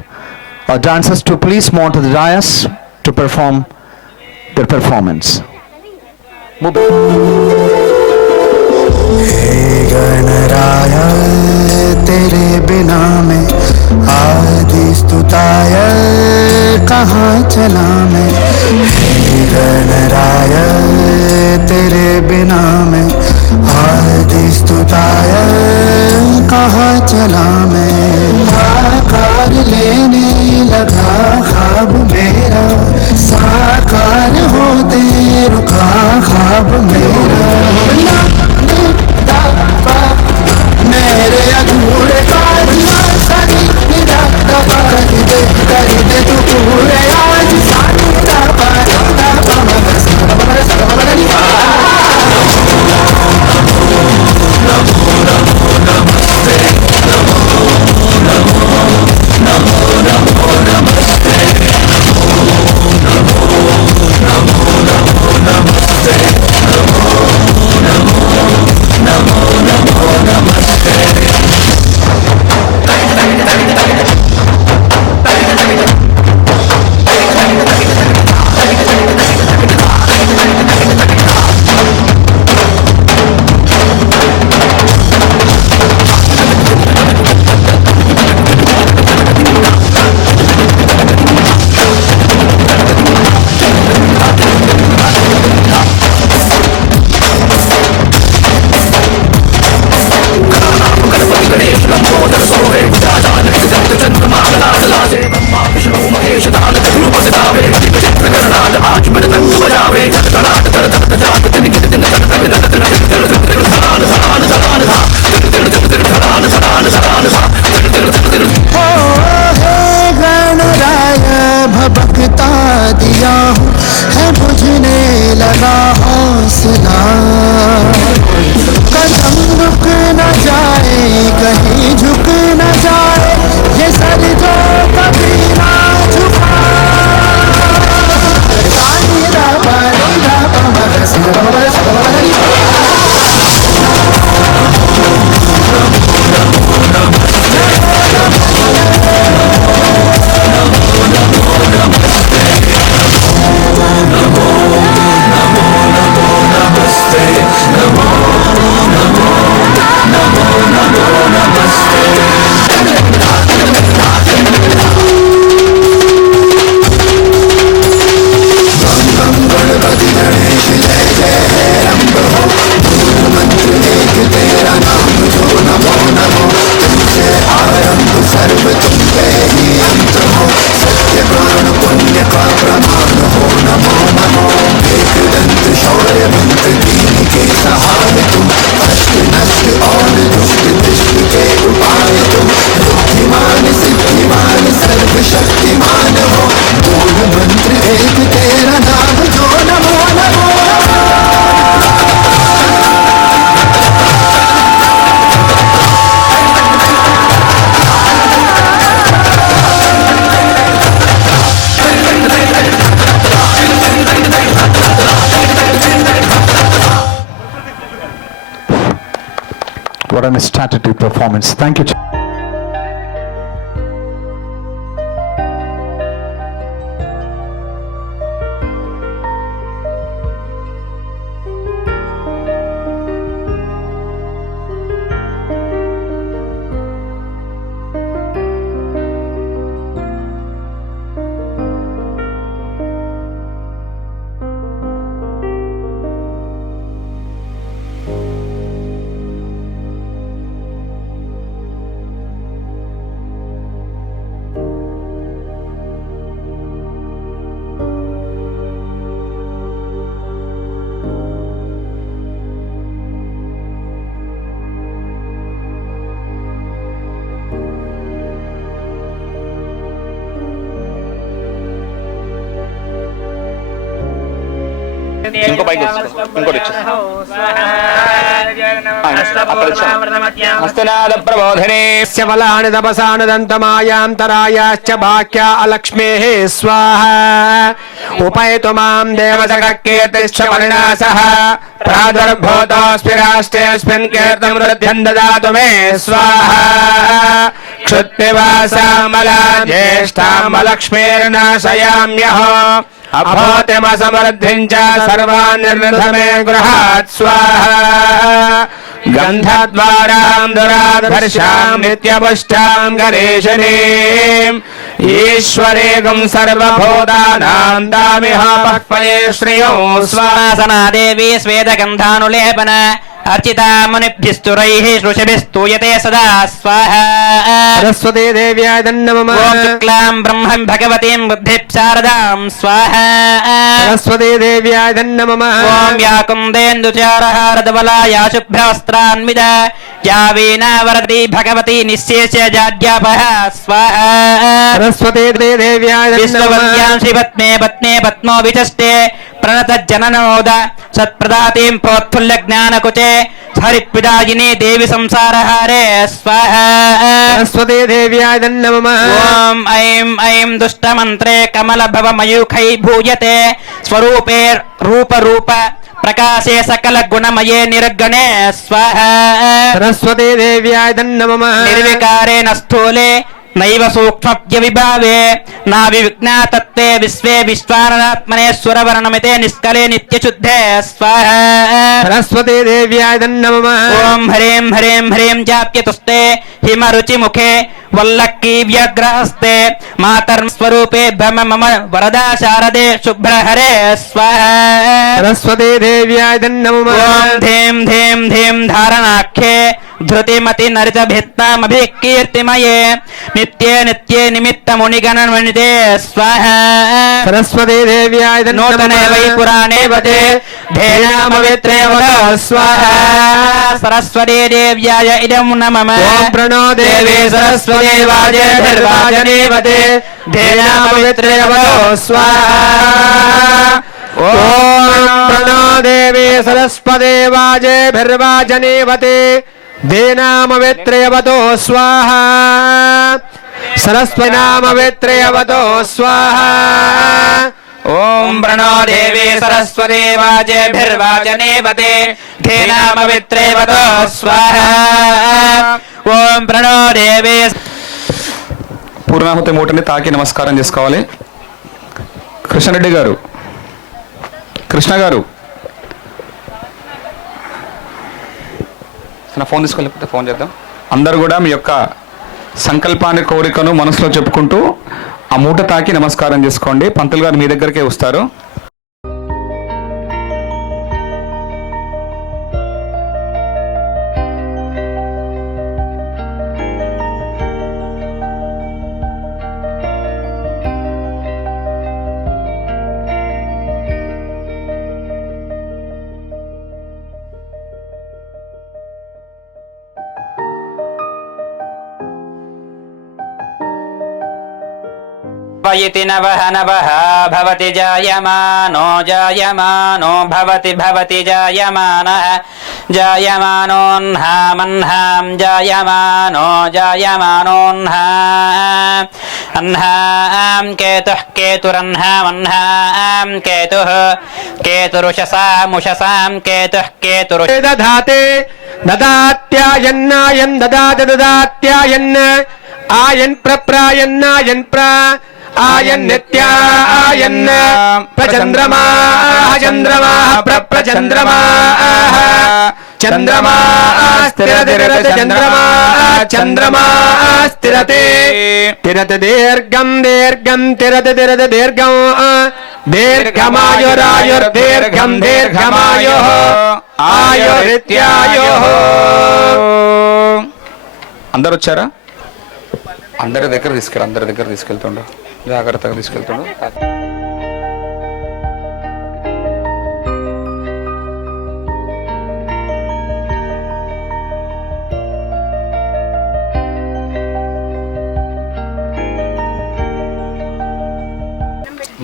our dancers to please mount to the dais to perform their performance. हे गणराय तेरे बिना मैं आदि स्तुताय कहाँ चला मैं। हे गणराय तेरे बिना मैं आदि स्तुताय कहाँ चला मैं। आकार लेने लगा ख्वाब मेरा, साकार होते रुका ख्वाब मेरा। मेरे अधूरे काज सारी निदा दबा कर दे तू पूरे आज सारी दबा दबा मगर सर्व तुम पे ही अंत हो, सत्य प्राण पुण्य का प्रमाण हो, नमो नमो। एक दंत शौर्यवंत दीन के सहाय तुम, अष्ट नष्ट और दुष्ट दृष्ट के उपाय तुम, बुद्धिमान सिद्धिमान सर्वशक्तिमान हो, मूल मंत्र एक तेरा नाम जो, Namo Namo. What an ecstatic performance. Thank you. ఇంకో పైకి ఇంకోటి హస్తనాద ప్రబోధిని శవలాని తపసానుదంతమాయాంతరాయాశ్చ భాక్యా అలక్ష్మేః స్వాహా ఉపైతు మాం దేవసకీర్తిశ్చ వినాశః ప్రాదుర్భూతోऽస్మి రాష్ట్రేऽస్మిన్ కీర్తిం వృద్ధిం దదాతు మే స్వాహా క్షుత్పిపాసామలా జ్యేష్ఠామలక్ష్మీర్నాశయామ్యహో అభూతిమసమృద్ధిం చ సర్వాన్ నిర్నిధమే గృహాత్ స్వాహా గంధద్వారాం దురాధర్షాం నిత్యపుష్టాం గణేశనీం ఈశ్వరేగం సర్వభూతానాం దామిహ పక్వయే శ్రియో స్వాసనా దేవీ స్వేదగంధానులేపన अर्चिता मुनिभ्यस्तुरैः ऋषिभिस्तूयते सदा स्वाहा सरस्वती देव्याय नमः। ॐ शुक्लां ब्रह्मं भगवतीं बुद्धिं शारदां स्वाहा सरस्वती देव्याय नमः। ॐ या कुन्देन्दुचारहारधवला या शुभ्रवस्त्रान्विता या वीणावरती भगवती निःशेष्य जाड्यापः स्वाहा सरस्वती देव्याय विष्णुवत्यां श्रीपत्मे पत्ने पद्मो विचष्टे प्रणतज्जननमोद सत्प्रदातीं प्रोत्फुल्लज्ञानकुचे हरित्विदायिनी देवी संसारहारे स्वाहा सरस्वती देव्याय नमः। ॐ ऐं ऐं दुष्टमन्त्रे कमलभवमयूखै भूयते स्वरूपे रूप प्रकाशे सकल गुणमये निर्गणे स्वाहा सरस्वती देव्याय नमः। निर्विकारेण स्थूले नैव सूक्ष्मव्यविभावे नाविघ्नातत्ते विश्वे विश्वानरात्मने सुरवर्णमिते निष्कले नित्यशुद्धे स्वाहा सरस्वती देव्याय नमः। ॐ ह्रीं ह्रीं ह्रीं जाप्यतुस्ते हिमरुचिमुखे वल्लक्की व्यग्रहस्ते मातर्स्वरूपे ब्रह्म मम वरदा शारदे शुभ्रहरे स्वाहा सरस्वती देव्याय नमः। ॐ धीं धीं धीं धारणाख्ये धृतिमति नरित भित्तामभिकीर्तिमये नित्ये नित्ये निमित्त मुनिगणमणिते स्वाहा सरस्वती देव्याय नूतने वै पुराणे वदे धेयामवित्रे वद स्वाहा सरस्वती देव्याय इदं नमः। ॐ प्रणो देवी सरस्वती वाजेभिर्वाजने वदे धेयामवित्रे वद स्वाहा ॐ प्रणो देवी सरस्वती वाजेभिर्वाजने वदे धेनामवित्रेवतो स्वाहा सरस्वती नामवित्रेवतो स्वाहा ॐ प्रणो देवी सरस्वती वाजेभिर्वाजनेवते धेनामवित्रेवतो स्वाहा ॐ प्रणो देवी పూర్ణాహుతి మూటని తాకి నమస్కారం చేసుకోవాలి. కృష్ణారెడ్డి గారు, కృష్ణ గారు నా ఫోన్ తీసుకోలేకపోతే ఫోన్ చేద్దాం. అందరూ కూడా మీ యొక్క సంకల్పాన్ని కోరికను మనసులో చెప్పుకుంటూ ఆ మూట తాకి నమస్కారం చేసుకోండి. పంతులు గారు మీ దగ్గరికే వస్తారు. इति नवः नवः भवति जायमानो जायमानो भवति भवति जायमानः जायमानोऽह्नामह्नां जायमानो जायमानोऽह्नाम् अह्नां केतुः केतुरह्नामह्नां केतुः केतुरुषसामुषसां केतुः केतुरुष दधाते ददात्यायन्नायन् ददाति ददात्यायन् आयन् प्रप्रायन्नायन् प्रा आयन्नित्यायन् प्रचन्द्रमाः चन्द्रमाः प्रप्रचन्द्रमाः चन्द्रमास्तिरतिरति चन्द्रमास्तिरते तिरति दीर्घं दीर्घं तिरति तिरति दीर्घं दीर्घमायुरायुर्दीर्घं दीर्घमायुः आयुरित्यायुः. అందరు వచ్చారా? అందరి దగ్గర తీసుకెళ్తుండు జాగ్రత్తగా తీసుకెళ్తుండు.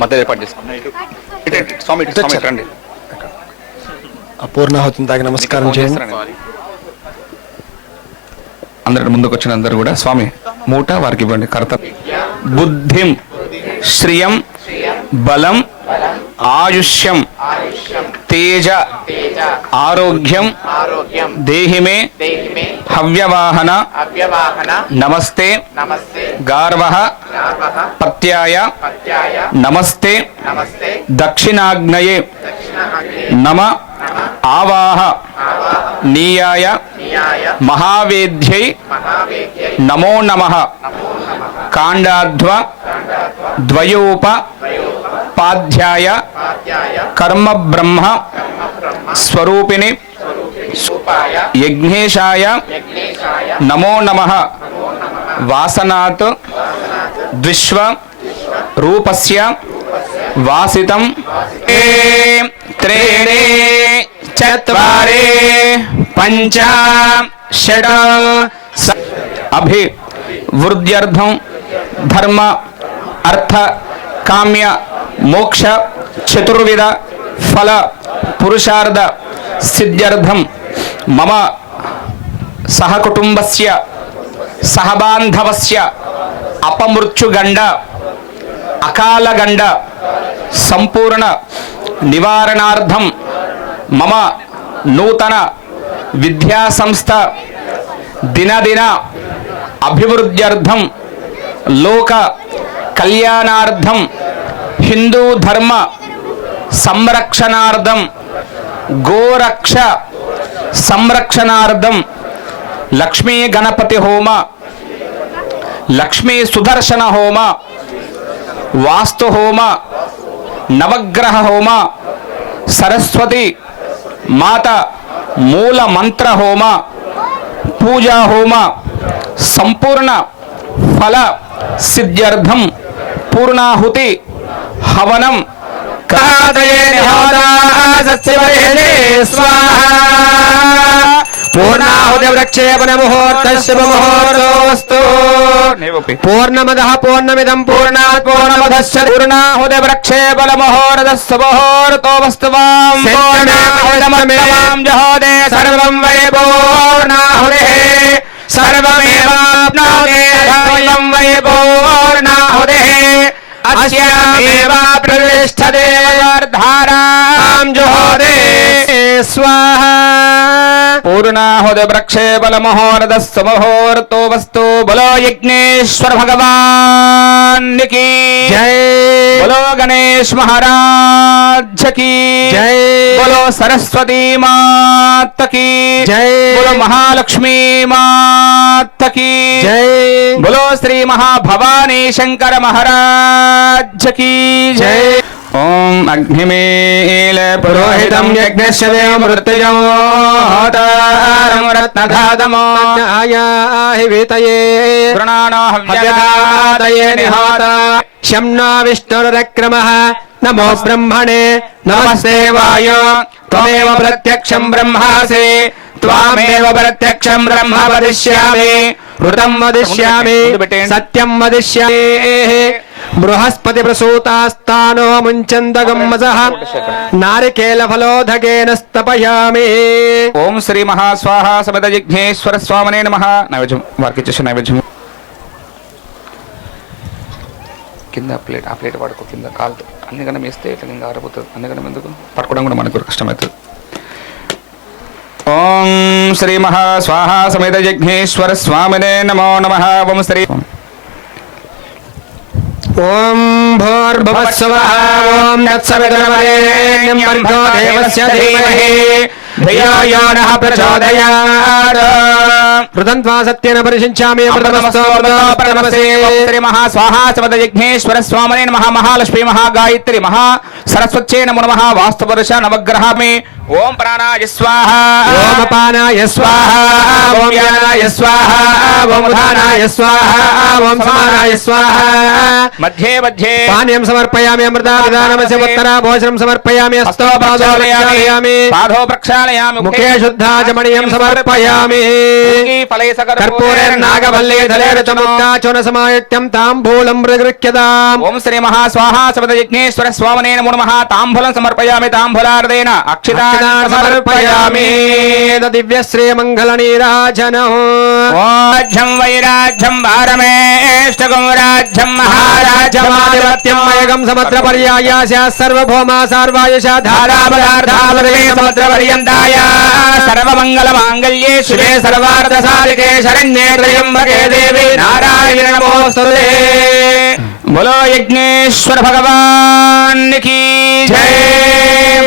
మధ్య ఏర్పాటు చేసుకున్నాం. స్వామి రండి. పూర్ణాహుతిని తాగి నమస్కారం చేయండి. అందరి ముందుకు వచ్చిన అందరూ కూడా స్వామి మూట వారికి ఇవ్వండి. కర్త బుద్ధిం శ్రియం బలం ఆయుష్యం తేజ ఆరోగ్యం దేహిమే హవ్యవాహన నమస్తే గార్వః పత్యాయ నమస్తే దక్షిణాగ్నయే నమ ఆవాహ నీయాయ మహావేద్యై నమో నమః కాండాధ్వ ద్వయోప పాధ్యాయ కర్మ బ్రహ్మ స్వరూపిణి యజ్ఞేశాయ నమో నమః వాసనాత్ ద్విశ్వ రూపస్య వాసితం త్రీణి చత్వారి పంచ షడ్ అభివృద్ధ్యర్థం ధర్మ అర్థ కామ్య మోక్ష చతుర్విధ ఫల పురుషార్థ సిద్ధ్యర్థం మమ సహకుటుంబస్య సహబాంధవస్య అపమృత్యుగండ అకాలగండ సంపూర్ణ నివారణార్థం మమ నూతన విద్యా సంస్థ దినదిన అభివృద్ధ్యర్థం లోక కళ్యాణార్థం హిందూ ధర్మ సంరక్షణార్థం గోరక్ష సంరక్షణార్థం లక్ష్మీ గణపతి హోమ లక్ష్మీ సుదర్శన హోమ వాస్తు హోమ నవగ్రహ హోమ సరస్వతి మాత మూల మంత్ర హోమ పూజా హోమ సంపూర్ణ ఫల సిద్ధ్యర్థం పూర్ణాహుతి హవనం పూర్ణాహుతి ప్రక్షేపణ ముహూర్తస్య ముహూర్తోస్తు పూర్ణమదః పూర్ణమిదం పూర్ణాత్ పూర్ణమదస్య పూర్ణాహుతి ప్రక్షేపణ ముహూర్తస్య ముహూర్తోస్తవాం పూర్ణాహుతమేవాం జహోదే సర్వం వై పూర్ణాహుతిః సర్వమేవాప్నోతే సర్వం వై పూర్ణాహుతిః అస్యామేవ ప్రతిష్ఠతే ధారాం జహోదే స్వాహా పూర్ణాహుతి ప్రక్షేపణ ముహూర్తస్య ముహూర్తో వస్తు బలో యజ్ఞేశ్వర భగవాన్కి జై బలో గణేష్ మహారాజ్ కి జై బలో సరస్వతీ మాతకి జై బలో మహాలక్ష్మీ మాతకి జై బలో శ్రీ మహాభవానీ శంకర మహారాజ్ కి జై. ఓం అగ్నిమేల పురోహితం యజ్ఞస్య దేవమృత్యుజం హోతారం రత్నధాతమో ఆయాహి వీతయే గృణాణో హవ్యదాతయే నిహోత శం नो విష్ణురక్రమః నమో బ్రహ్మణే నమస్తే వాయో త్వమేవ ప్రత్యక్షం బ్రహ్మాసి త్వామేవ ప్రత్యక్షం బ్రహ్మ వదిష్యామి ఋతం వదిష్యామి సత్యం వదిష్యామి బృహస్పతి ప్రసూతాస్తానో ముంచందగమ్మసః నారికేల ఫలోధకేన స్తపయామి. ఓం శ్రీ మహాస్వాహ సమేత జిఘ్నేశ్వర స్వామినే నమః. నైవేద్యం వారికి ఇచ్చేసి నైవేద్యం కింద ప్లేట్, ఆ ప్లేట్ పడుకో కింద కాలుతో. అందుకని వేస్తే ఇట్లా ఇంకా ఆరిపోతుంది. అందుకని ఎందుకు పట్టుకోవడం కూడా మనకు కష్టమవుతుంది. ఓం శ్రీ మహాస్వాహ సమేత జిఘ్నేశ్వర స్వామినే నమో నమః. ఓం శ్రీ ఓం భూర్భువస్సువః ఓం తత్సవితుర్వరేణ్యం భర్గో దేవస్య ధీమహి ధియో యో నః ప్రచోదయాత్. ఋతంత్వా సత్యేన పరిశించామి అమృతమస్తు పరమసే. ఓం శ్రీ మహాస్వాహ సమేత జిఘ్నేశ్వర స్వామినే నమః. మహాలక్ష్మీ మహాగాయత్రి మహా సరస్వత్యై నమో నమః. వాస్తుపురుష నవగ్రహామి. ఓం ప్రాణాయ స్వాహ ఓం అపానాయ స్వాహ ఓం వ్యానాయ స్వాహ ఓం ఉదానాయ స్వాహ ఓం సమానాయ స్వాహ. మధ్యే మధ్యే పానీయం సమర్పయామి అమృతాదానమస్య ఉత్తరా భోజనం సమర్పయామి హస్తో పాదో ప్రక్షాళయామి పాదో ప్రక్షాళయామి. ముఖే శుద్ధాచమణీయం సమర్పయామి. కర్పూరేర్నాగవల్లీధలేరచముక్తాచూర్ణ సమాయుక్తం తాంబూలం ప్రగృహ్యతాం. ఓం శ్రీ మహాస్వాహ సమేత జిఘ్నేశ్వర స్వామినే నమో నమః. తాంబూలం సమర్పయామి. తాంబూలార్దేన అక్షితాన్ సమర్పయామి. దివ్యశ్రీ మంగళ నీరాజనం. రాజ్యం వైరాజ్యం భారమేష్టకం రాజ్యం మహారాజ్యమాధిపత్యం మయగం సముద్ర పర్యాయాస సర్వభౌమా సార్వాయుష ధారాపదార్థావదే సముద్ర పర్యంతాయ సర్వమంగళ మాంగళ్యే శివే సర్వార్థ సాధికే శరణ్యే త్రయంబకే దేవి నారాయణ నమోస్తుతే. బోలో యజ్ఞేశ్వర భగవాన్ की జై.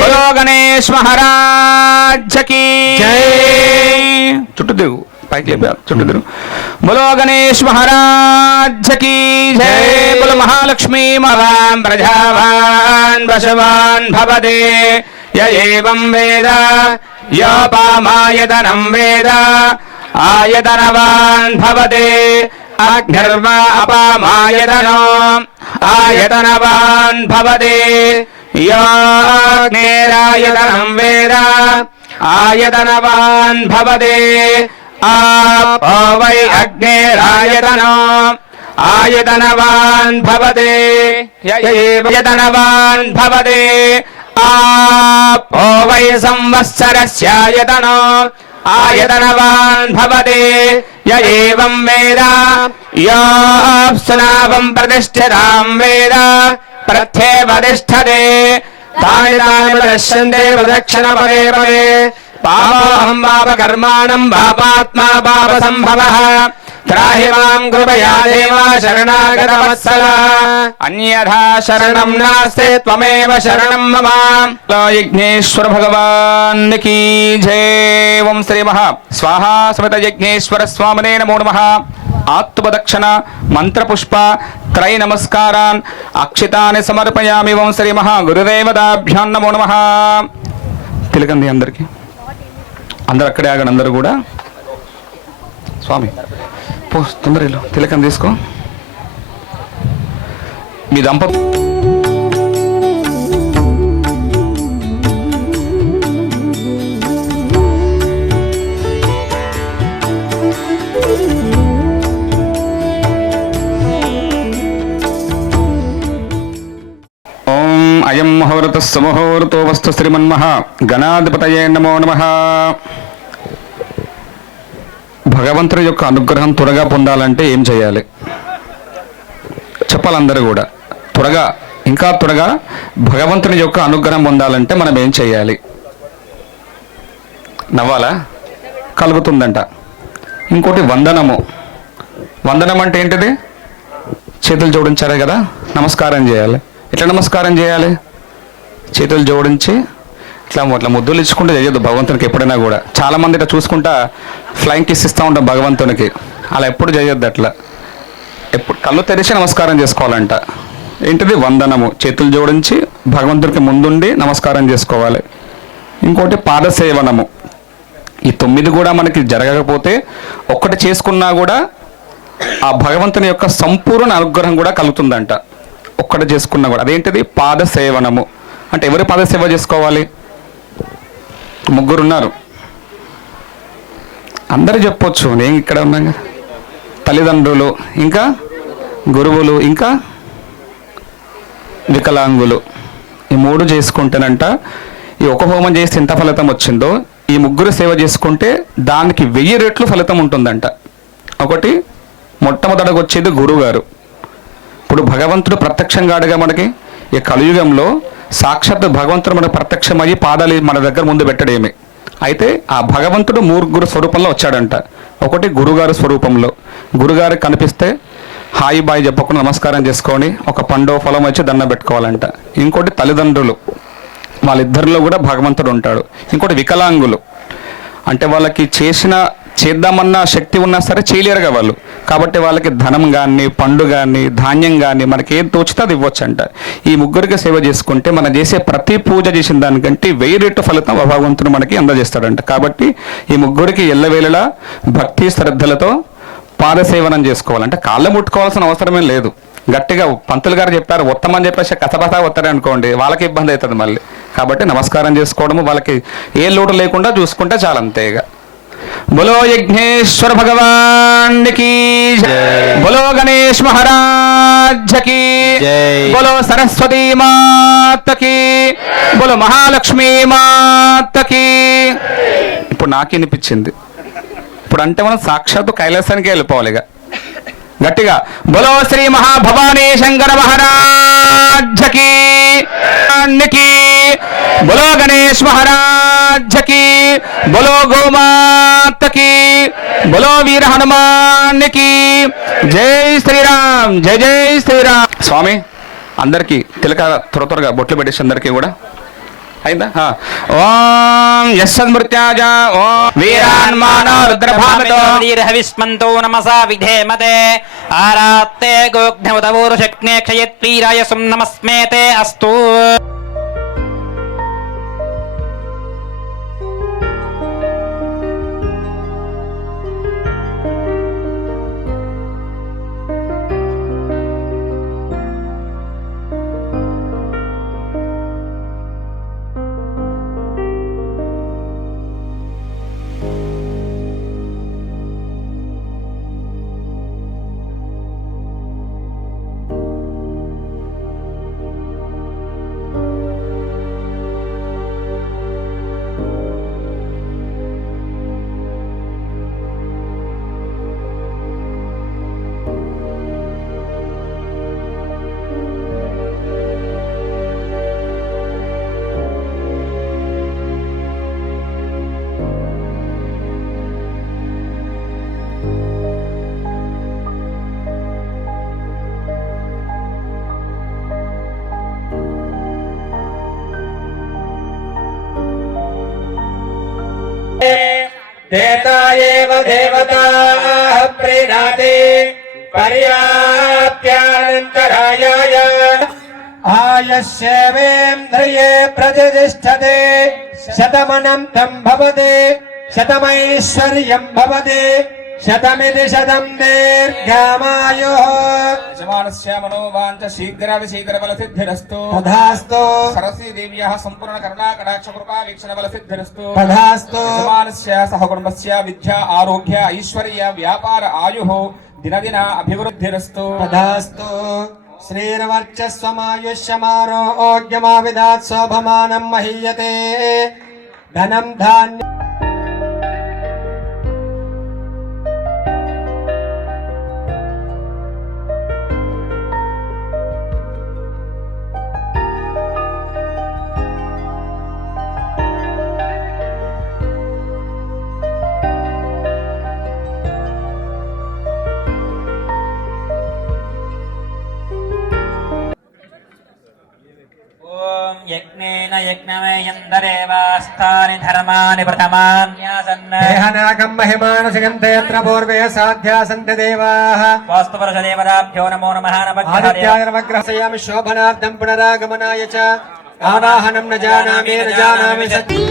బోలో గణేష్ మహారాజ్ की జై. చుట్టూ తిరుగు, పైకి లేపారు, చుట్టూ తిరుగు. బోలో గణేష్ మహారాజ్ की జై. బోలో మహాలక్ష్మీ మహాన్ ప్రజావాన్ వశవాన్ భవతే య ఏవం వేద యోపామాయతనం వేద ఆయతనవాన్ భవతే. అగ్నిర్వా అపామాయతనో ఆయతనవాన్ భవతే. యాగ్నేరాయతనం వేద ఆయతనవాన్ భవతే. ఆపో వై అగ్నేరాయతనో ఆయతనవాన్ భవతే. యతనవాన్ భవతే. ఆపో వై సంవత్సరస్యాయతనో ఆయతనవాన్ భవతే. య ఏవం వేద యోప్సునావం ప్రతిష్ఠితాం వేద ప్రత్యేవతిష్ఠతే. తాని తాని ప్రదర్శన్తే ప్రదక్షిణ పదే పదే. పాపోహం పాపకర్మాణం పాపాత్మా పాపసంభవః. త్రాహి మాం కృపయా దేవా శరణాగతవత్సల. అన్యథా శరణం నాస్తి త్వమేవ శరణం మమ. యజ్ఞేశ్వర భగవాన్ की జై. ఓం శ్రీ మహా స్వాహా సమేత యజ్ఞేశ్వర స్వామినే నమో నమః. ఆత్మదక్షిణ మంత్రపుష్ప త్రై నమస్కారాన్ అక్షితాన్ని సమర్పయామి. ఓం శ్రీ మహా గురుదేవతాభ్యాం నమో నమః. తిలకండి అందరికి, అందరు అక్కడే ఆగండి. అందరూ కూడా స్వామి పో తొందరలో తిలకం తీసుకో. మీ దంపతులు ఓం అయం ముహూర్త సుముహూర్తో వస్తు శ్రీమన్మహా గణాధిపతయే నమో నమః. భగవంతుడి యొక్క అనుగ్రహం త్వరగా పొందాలంటే ఏం చేయాలి చెప్పాలందరూ కూడా. త్వరగా, ఇంకా త్వరగా భగవంతుని యొక్క అనుగ్రహం పొందాలంటే మనం ఏం చేయాలి? నవ్వాలా? కలుగుతుందంట. ఇంకోటి వందనము. వందనం అంటే ఏంటిది? చేతులు జోడించారే కదా, నమస్కారం చేయాలి. ఎట్లా నమస్కారం చేయాలి? చేతులు జోడించి ఇట్లా ముద్దులు ఇచ్చుకుంటూ చేయొద్దు భగవంతునికి ఎప్పుడైనా కూడా. చాలామంది ఇట్లా చూసుకుంటా ఫ్లైంగ్ కిస్ ఇస్తూ ఉంటాం భగవంతునికి. అలా ఎప్పుడు చేయొద్దు. అట్లా ఎప్పుడు కళ్ళు తెరిచి నమస్కారం చేసుకోవాలంట. ఏంటిది? వందనము. చేతులు జోడించి భగవంతుడికి ముందుండి నమస్కారం చేసుకోవాలి. ఇంకోటి పాదసేవనము. ఈ 9 కూడా మనకి జరగకపోతే ఒక్కటి చేసుకున్నా కూడా ఆ భగవంతుని యొక్క సంపూర్ణ అనుగ్రహం కూడా కలుగుతుందంట. ఒక్కటి చేసుకున్నా కూడా. అదేంటిది? పాదసేవనము. అంటే ఎవరి పాదసేవ చేసుకోవాలి? 3 ఉన్నారు. అందరూ చెప్పొచ్చు, నేను ఇక్కడ ఉన్నా. తల్లిదండ్రులు, ఇంకా గురువులు, ఇంకా వికలాంగులు, ఈ 3 చేసుకుంటేనంట ఈ ఒక హోమం చేస్తే ఎంత ఫలితం వచ్చిందో ఈ 3 సేవ చేసుకుంటే దానికి 1000 రెట్లు ఫలితం ఉంటుందంట. ఒకటి మొట్టమొదటగా వచ్చేది గురువుగారు. ఇప్పుడు భగవంతుడు ప్రత్యక్షంగా అడగా మనకి ఈ కలియుగంలో సాక్షాత్ భగవంతుడు మనకు ప్రత్యక్షమయ్యి పాదాలు మన దగ్గర ముందు పెట్టడేమి. అయితే ఆ భగవంతుడు 3 స్వరూపంలో వచ్చాడంట. ఒకటి గురుగారు స్వరూపంలో, గురుగారికి కనిపిస్తే హాయి బాయ్ చెప్పకుండా నమస్కారం చేసుకొని ఒక పండో ఫలం వచ్చి దండం పెట్టుకోవాలంట. ఇంకోటి తల్లిదండ్రులు, వాళ్ళిద్దరిలో కూడా భగవంతుడు ఉంటాడు. ఇంకోటి వికలాంగులు, అంటే వాళ్ళకి చేద్దామన్న శక్తి ఉన్నా సరే చేయలేరుగా వాళ్ళు, కాబట్టి వాళ్ళకి ధనం కానీ పండు కానీ ధాన్యం కానీ మనకి ఏది తోచితే అది ఇవ్వచ్చంట. ఈ 3కి సేవ చేసుకుంటే మనం చేసే ప్రతి పూజ చేసిన దానికంటే 1000 రెట్టు ఫలితం భగవంతుడు మనకి అందజేస్తాడంట. కాబట్టి ఈ 3కి ఎల్లవేళలా భక్తి శ్రద్ధలతో పాదసేవనం చేసుకోవాలంటే కాళ్ళ ముట్టుకోవాల్సిన అవసరమే లేదు. గట్టిగా పంతులు గారు చెప్పారు ఉత్తమని చెప్పేసి కథపథ వస్తారనుకోండి వాళ్ళకి ఇబ్బంది అవుతుంది మళ్ళీ. కాబట్టి నమస్కారం చేసుకోవడము, వాళ్ళకి ఏ లోటు లేకుండా చూసుకుంటే చాలా అంతేగా. బోలో యజ్ఞేశ్వర భగవాన్ కి జై, బోలో గణేష్ మహారాజ్ కి జై, బోలో సరస్వతీ మాత కి, బోలో మహాలక్ష్మీ మాత కి. ఇప్పుడు నాకు అనిపించింది, ఇప్పుడు అంటే మనం సాక్షాత్తు కైలాసానికి వెళ్ళిపోవాలి ఇక. గట్టిగా బోలో శ్రీ మహాభవానీ శంకర మహారాజ్ కి, బోలో గణేష్ మహారాజ్ కి, బోలో గోమాత కి, బోలో వీర హనుమాన్ కి జై శ్రీరామ్, జై జై శ్రీరామ్. స్వామి అందరికీ తిలక త్వరగా బొట్లు పెట్టేసి అందరికీ కూడా అయిందా? ఓం యస్సన్మృత్యాజ ఓం వీరాన్మాన రుద్రభామితో వీరహవిస్మంతో నమసా విధేమతే ఆరాత్తే గోగ్ధవతవోరుషక్నే క్షయత్వీరాయ సుం నమస్మేతే అస్తు. देतायेव देवताः प्रीणाति पर्याप्त्यानन्तरायाय आयस्येवेन्द्रिये प्रतिष्ठते शतमनन्तं भवति शतमैश्वर्यं भवति शतमिति शतं दीर्घमायुः यजमानस्य मनोवाञ्छ शीघ्रातिशीघ्रबलसिद्धिरस्तु तथास्तु सरस्वती देव्याः सम्पूर्ण करुणा कटाक्ष कृपा वीक्षण बलसिद्धिरस्तु तथास्तु यजमानस्य सहकुटुम्बस्य विद्या आरोग्य ऐश्वर्य व्यापार आयुः दिनदिन अभिवृद्धिरस्तु तथास्तु श्रीर्वर्चस्वमायुष्यमारोग्यमाविदात् शोभमानं महीयते धनं धान्यम् యజ్ఞేన యజ్ఞమేయందరేవాస్తాని ధర్మాని ప్రథమాన్యాసన్న దేహనాగం మహిమానసిగం తేత్ర పూర్వే సాధ్యా సంతి దేవాః వాస్తుపరుషదేవతాభ్యో నమో నమః ఆదిత్యాయ నవగ్రహస్యామి శోభనార్థం పునరాగమనాయ చ ఆవాహనం న జానామి సత్యం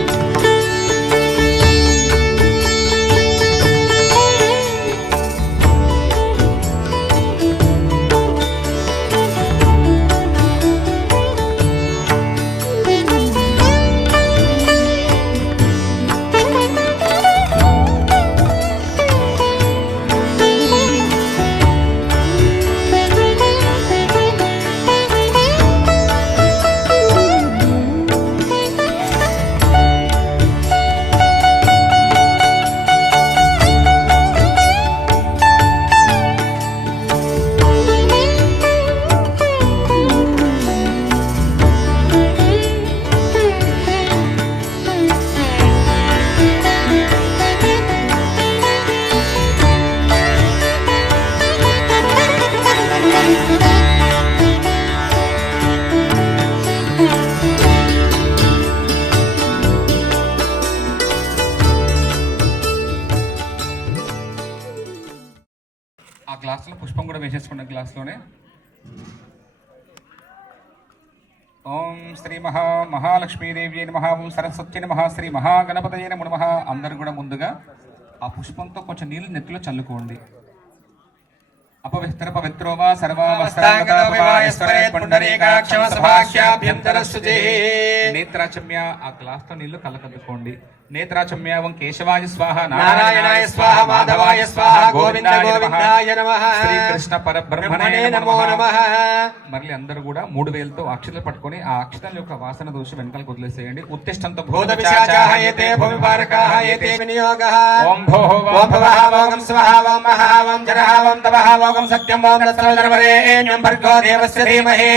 అక్షతల పుష్పం కూడా వేసేసుకున్న గ్లాస్లోనే. ఓం శ్రీ మహాలక్ష్మీదేవి నమః, ఓం సరస్వతి నమః, శ్రీ మహాగణపతయే నమో నమః. అందరు కూడా ముందుగా ఆ పుష్పంతో కొంచెం నీళ్ళు నెత్తిలో చల్లుకోండి. అపవిత్ర పవిత్రో వా నేత్రాచమ్య ఆ గ్లాస్ తో నీళ్లు కలకద్దుకోండి. నేత్రాచమ్య ఓం కేశవాయ స్వాహ, నారాయణాయ స్వాహ, మాధవాయ స్వాహ, గోవిందాయ నమః, శ్రీకృష్ణ పరబ్రహ్మణే నమో నమః. మళ్ళీ అందరూ కూడా 3 వేలతో అక్షతలు పట్టుకొని ఆ అక్షతల యొక్క వాసన దోషి వెనకాలకు వదిలేసేయండి. ఉత్తిష్టంతో భూత పిశాచాః ఏతే భూమిపారకాః ఏతే వినియోగః. ఓం భోః ఓం భవః ఓం స్వః ఓం మహః ఓం జనః ఓం తపః ఓం సత్యం ఓం తత్సవితుర్వరేణ్యం భర్గో దేవస్య ధీమహి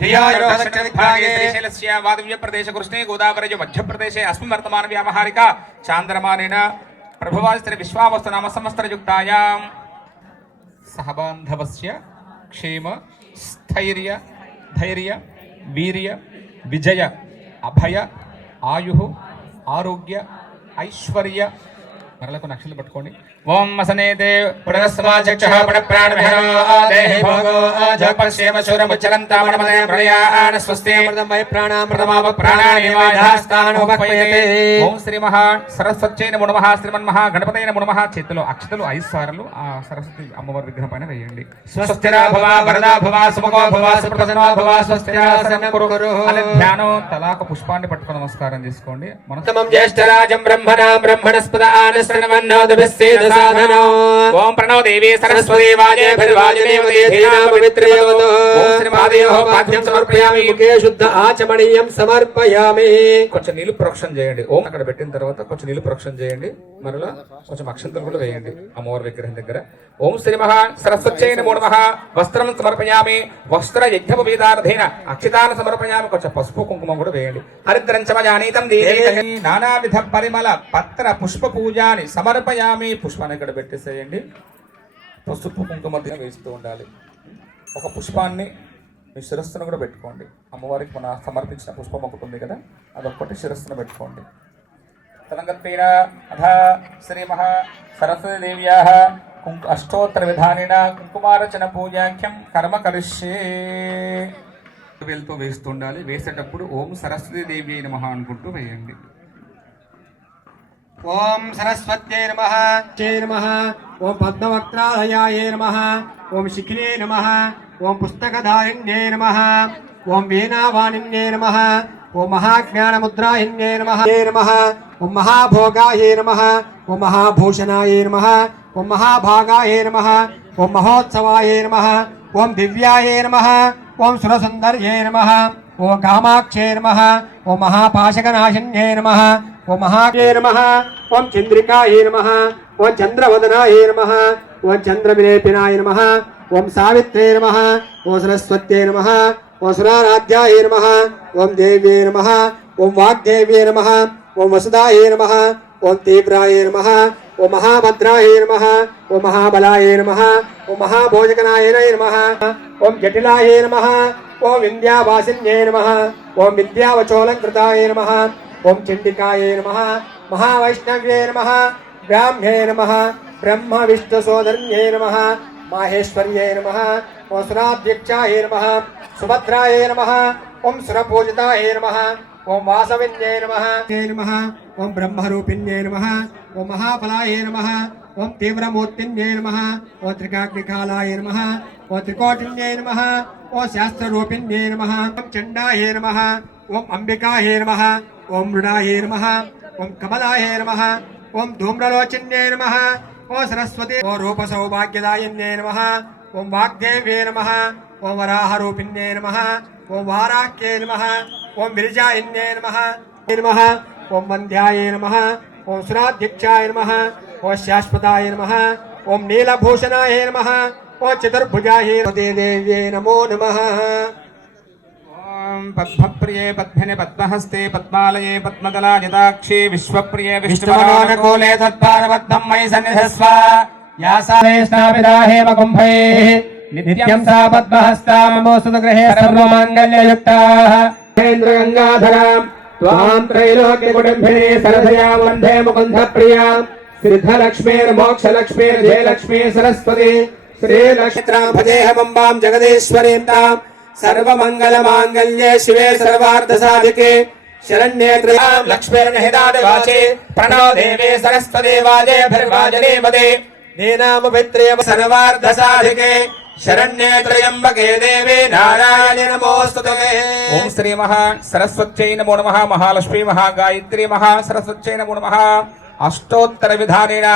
ధియో యో నః ప్రచోదయాత్. శ్రీశైలస్య వాదవ్య ప్రదేశ కృష్ణే గోదావరి మధ్యప్రదేశే అస్మిన్ వర్తమాన వ్యావహారిక చాంద్రమానేన ప్రభువాస్త్ర విశ్వావస్తు నామ సంవత్సరయుక్తాయాం సహబాంధవస్య క్షేమ స్థైర్య ధైర్య వీర్య విజయ అభయ ఆయు ఆరోగ్య ఐశ్వర్య మరలకు నక్షలు పట్టుకోండి. ఓం వసనేతే పునరస్మాచక్షః పునఃప్రాణవిహరో దేహి భోగో జపస్యేమ శూరముచ్చలంతామనమదే ప్రళయాన స్వస్తి అమృతమయ ప్రాణామృతమావ ప్రాణానివాధాస్తానోపక్వయతే. ఓం శ్రీ మహా సరస్వత్యై నమో నమః, శ్రీమన్మహా గణపతయే నమో నమః. చేతిలో అక్షతలు 5 సార్లు ఆ సరస్వతి అమ్మవారి విగ్రహం పైన వేయండి. స్వస్తిరా భవ వరదా భవ సుముఖో భవ సుప్రసన్నో భవ స్వస్తిరా సన్నకురు. అలా ధ్యానం తలాక పుష్పాన్ని పట్టుకొని నమస్కారం చేసుకోండి. మనం జ్యేష్ఠరాజం బ్రహ్మణస్పద ఆనశ్రవన్నోదభిస్సేద సాధనో. ఓం ప్రణో దేవి సరస్వతి వాజేభిర్వాజనేవతే ధీనా పవిత్రయోతో. ఓం శ్రీ మహాదేవో పాద్యం సమర్పయామి, ముఖే శుద్ధ ఆచమనీయం సమర్పయామి. కొంచెం నీళ్లు ప్రోక్షణ చేయండి. ఓం అక్కడ పెట్టిన తర్వాత కొంచెం నీళ్లు ప్రోక్షణ చేయండి. మరలా కొంచెం అక్షంతలు కూడా వేయండి అమ్మవారి విగ్రహం దగ్గర. ఓం శ్రీ మహా సరస్వత్యై నమో నమః. వస్త్రం సమర్పయామి, వస్త్ర యజ్ఞోపవీతార్థేన అక్షితాన్ని సమర్పయామి. కొంచెం పసుపు కుంకుమ కూడా వేయండి. హరిద్రం చమజానీతం దేవి నానావిధ పరిమళ పత్ర పుష్ప పూజాని సమర్పయామి. పుష్పాన్ని ఇక్కడ పెట్టేసేయండి. పసుపు కుంకుమ వేస్తూ ఉండాలి. ఒక పుష్పాన్ని మీ శిరస్సును కూడా పెట్టుకోండి. అమ్మవారికి మన సమర్పించిన పుష్పం ఒకటి ఉంది కదా, అదొక్కటి శిరస్సును పెట్టుకోండి. తలంగత్వేన అథ శ్రీ మహా సరస్వతి దేవ్యాః అష్టోత్తర విధానేన కుంకుమార్చన పూజాఖ్యం కర్మ కరిష్యే. వేలుతో వేస్తుండాలి. వేసేటప్పుడు ఓం సరస్వతి దేవి నమః అనుకుంటూ వేయండి. ఓం సరస్వత్యై నమః నమః. ఓం పద్మవక్త్రాలయాయే నమః. ఓం శిఖినే నమః. ఓం పుస్తకధారిణ్యే నమః. ఓం వీణావాణిన్యే నమః. ఓం మహాజ్ఞానముద్రాహిన్యే నమః. ఓం మహాభోగాయే నమః. ఓం మహాభూషణాయే నమః. ఓం మహాభాగాయే నమః. ఓం మహోత్సవాయే నమః. ఓం దివ్యాయే నమః. ఓం సురసుందర్యే నమః. ఓం కామాక్షే నమః. ఓం మహాపాశకనాశిన్యే నమః. ఓం మహాగే నమః. ఓం చంద్రికాయే నమః. ఓం చంద్రవదనాయే నమః. ఓం చంద్రవిలేపినాయ నమః. ఓం సావిత్రే నమః. ఓం సరస్వత్యై నమః. ఓం సురారాధ్యాయే నమః. ఓం దేవ్యే నమః. ఓం వాగ్దేవ్యే నమః. ఓం వసుదాయే నమః. ఓం తీవ్రాయే నమః. ఓం మహాభద్రాయే నమః. ఓం మహాబలాయే నమః. ఓం మహాభోజకనాయనే నమః. ఓం జటిలాయే నమః. ఓం వింధ్యావాసిన్యే నమః. ఓం విద్యావచోలంకృతాయే నమః. ఓం చండికాయే నమః. మహావైష్ణవ్యే నమః. బ్రాహ్మ్యే నమః. బ్రహ్మ విష్ణు సోదర్యే నమః. మాహేశ్వర్యే నమః. ఓం సురాధ్యక్షాయే నమః. సుభద్రాయే నమః. ఓం సురపూజితాయే నమః. ఓం వాసవిన్యే నమః. ఓం బ్రహ్మరూపిణ్యే నమః. ఓం మహాఫలాయే నమః. ఓం తీవ్రమూర్తిన్యే నమః. ఓం త్రికాగ్నికాలాయ నమః. ఓం త్రికోటిన్యే నమః. ఓం శాస్త్రరూపిణ్యే నమః. ఓం చండాయే నమః. ఓం అంబికాయే నమః. ఓం మృడాయే నమః. ఓం కమలాయే నమః. ఓం ధూమ్రలోచన్యే నమః. ఓం సరస్వతి. ఓం రూపసౌభాగ్యదాయిన్యే నమః. ఓం వాగ్దేవ్యే నమః. ఓం వరాహరూపిణ్యే నమః. ఓం వారాఖ్యే నమః. ఓం విరజాయిన్యే నమః. ఓం వంధ్యాయే నమః. ఓం సురాధ్యక్షాయ నమః. ఓం శాశ్వతాయ నమః. ఓం నీలభూషణాయ నమః. ఓం చతుర్భుజాయ దేవ్యే నమో నమః. ఓం పద్మప్రియే పద్మినే పద్మహస్తే పద్మాలయే పద్మదలాయతాక్షే విశ్వప్రియే విష్ణుమనోనుకూలే తత్పాదపద్మం మయి సన్నిధస్వ. యాసాలే స్నాపిదాహేమ కుంభైః నిత్యం సా పద్మహస్తా మమోస్తు గృహే సర్వమాంగళ్యయుక్తాః. గంగాధరాం త్వాం త్రైలోక్యకుటుంబినీ సరసయా వందే ముకుంద ప్రియాం. సిద్ధలక్ష్మీర్మోక్షలక్ష్మీర్జయలక్ష్మీ సరస్వతి श्रीलक्ष्मीं भजेऽहमम्बां जगदीश्वरीं तां सर्वमङ्गलमाङ्गल्ये शिवे सर्वार्थसाधिके शरण्ये त्र्यम्बके लक्ष्मीर्निहितादिवाचे प्रणो देवे सरस्वती वाजेभिर्वाजनीपदे दीनामभित्र्यं सर्वार्थसाधिके शरण्ये त्र्यम्बके देवे नारायणे नमोऽस्तुते। ఓం శ్రీ మహా సరస్వత్యై నమో నమః మహాలక్ష్మీ మహాగాయత్రీ మహా సరస్వత్యై నమో నమః అష్టోత్తర విధానేన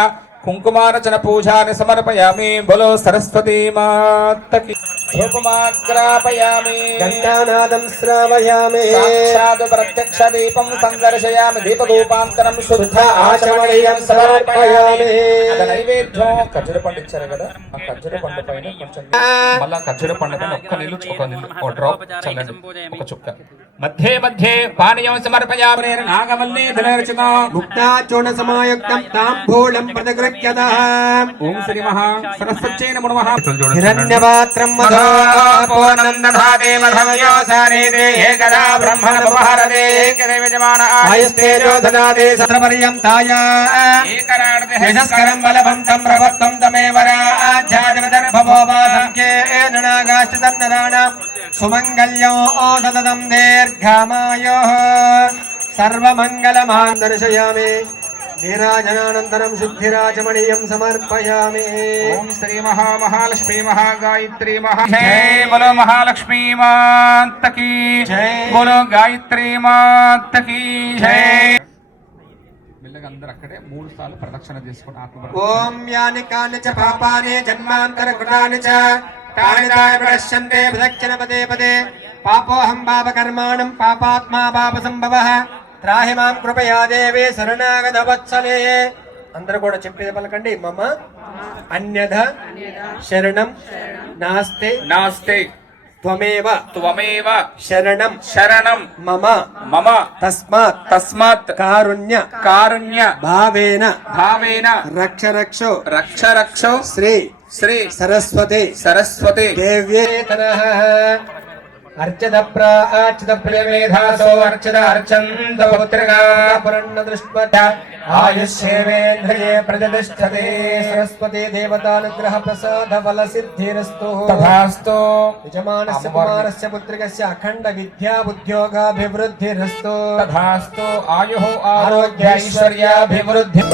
కుంకుమార్చన పూజాని సమర్పయామి బలో సరస్వతీ మాతకి ధూపమాగ్రాపయామి घण्टानादं श्रावयामि సాక్షాత్ ప్రత్యక్ష దీపం సందర్శయామి దీపదూపాంతరం శుద్ధ ఆచమనీయం సమర్పయామి అద నైవేద్యం ఖర్జూర పండు ఇచ్చారు కదా ఆ ఖర్జూర పండు పైన కొంచెం మళ్ళా ఖర్జూర పండు పైన ఒక్క నీళ్ళు ఒక డ్రాప్ చల్లండి ఒక చుక్క మధ్య మధ్య పానీయం సమర్పయామి నాగవల్లి ధనర్చిత ముక్తాచూర్ణ సమాయుక్తం తాంబూలం ప్రతిగృహ్యతః ఓం శ్రీ మహా సరస్వత్యై నమో నమః హిరణ్యపాత్రం పూర్ణం దధాతే మధవ్యోసానేతే ఏకదా బ్రహ్మణ ఉపహరతే ఏకదేవజమాన ఆయుస్తేజో దదాతే సత్రపర్యంతాయ యశస్కరం బలవంతం ప్రవత్తం తమేవ రాజ్యాధిపతిర్భవో వా సంఖ్యేన నాగాశ్చితన్నరాణాం సుమంగళ్యం దదదం దీర్ఘమాయోః సర్వమంగళమాన్ దర్శయామి నీరాజనానంతరం శుద్ధిరాచమణీయం సమర్పయామి ఓం శ్రీ మహాలక్ష్మీ మహాగాయత్రీ మహా జై బోలో మహాలక్ష్మీ మాతకి జై. బోలో గాయత్రీ మాతకి జై మెల్లగా అందరూ అక్కడే 3 సార్లు ప్రదక్షిణ చేసుకుని ఆత్మ ఓం యాని కాని చ పాపాని జన్మాంతర కృతాని చ తాని తాని ప్రదశ్యంతే ప్రదక్షిణ పదే పదే పాపోహం పాపకర్మాణం పాపాత్మా పాప సంభవః త్రాహి మాం కృపయా దేవి శరణాగత వత్సలే అందరూ కూడా చెప్పేది పలకండి మమ అన్యథ శరణం నాస్తే నాస్తే త్వమేవ త్వమేవ శరణం శరణం మమ మమ తస్మాత్ తస్మాత్ కారుణ్య కారుణ్య భావేన భావేన రక్ష రక్షో రక్ష రక్షో శ్రీ శ్రీ సరస్వతి సరస్వతి దేవ్యేతనః అర్చత ప్రార్చిత ప్రియమేధాసో అర్చత అర్చంత పుత్రికా పురన్న దృష్ట్వత ఆయుష్యేవేంద్రియే ప్రతిష్టతే సరస్వతి దేవతానుగ్రహ ప్రసాద ఫల సిద్ధిరస్తు తథాస్తు యజమానస్య కుమారస్య పుత్రికస్య అఖండ విద్యా ఉద్యోగాభివృద్ధిరస్తు తథాస్తు ఆయుః ఆరోగ్య ఐశ్వర్యాభివృద్ధి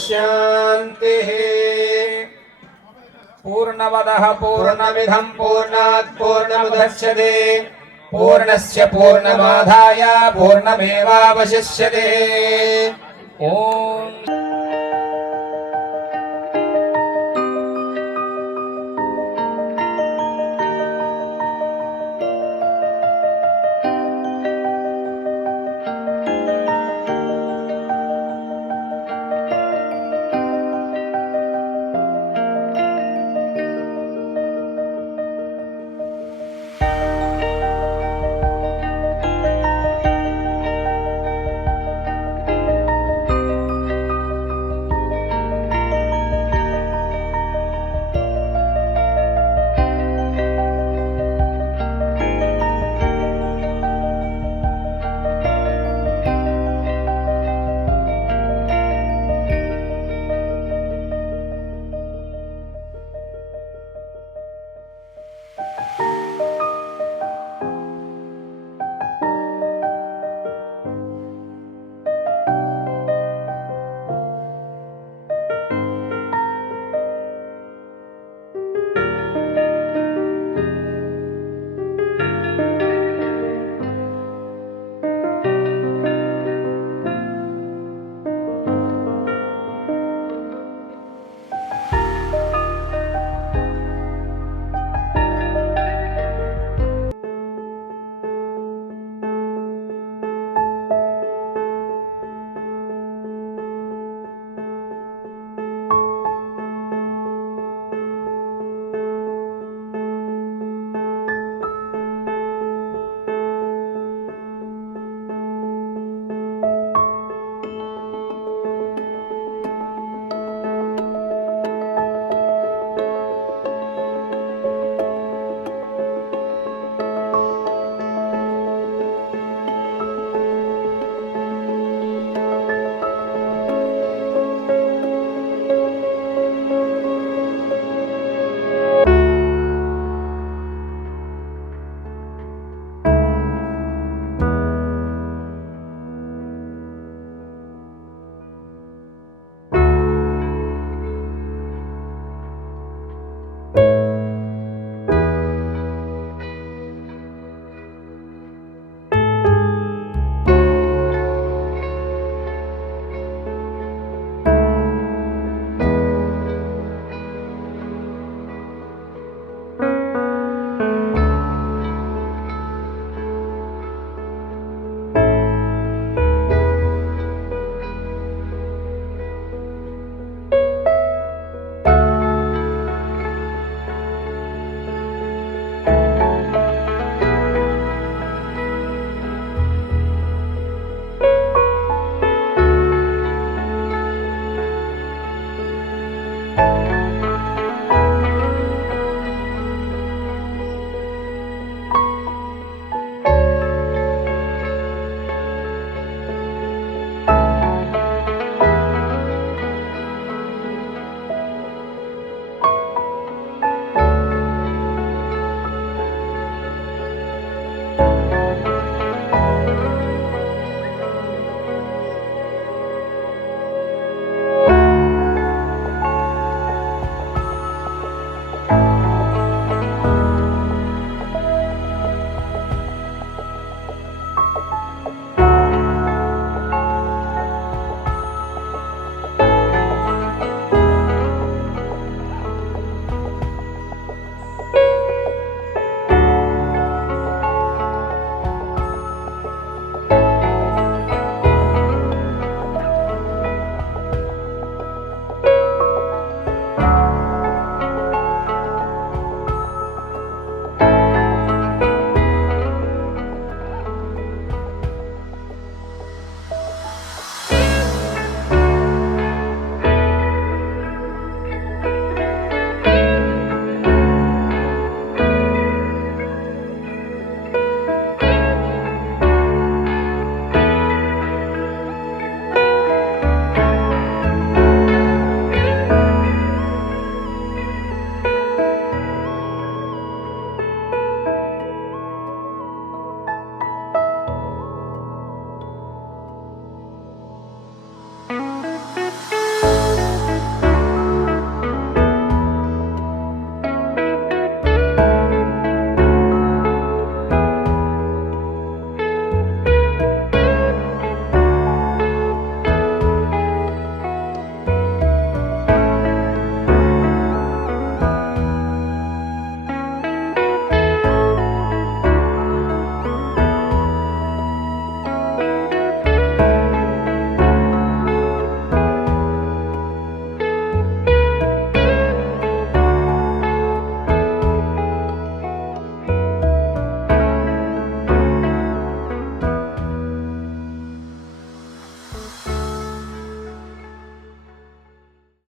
శాంతిః పూర్ణమదః పూర్ణమిదం పూర్ణాత్ పూర్ణముదచ్యతే పూర్ణస్య పూర్ణమాదాయ పూర్ణమేవావశిష్యతే ఓం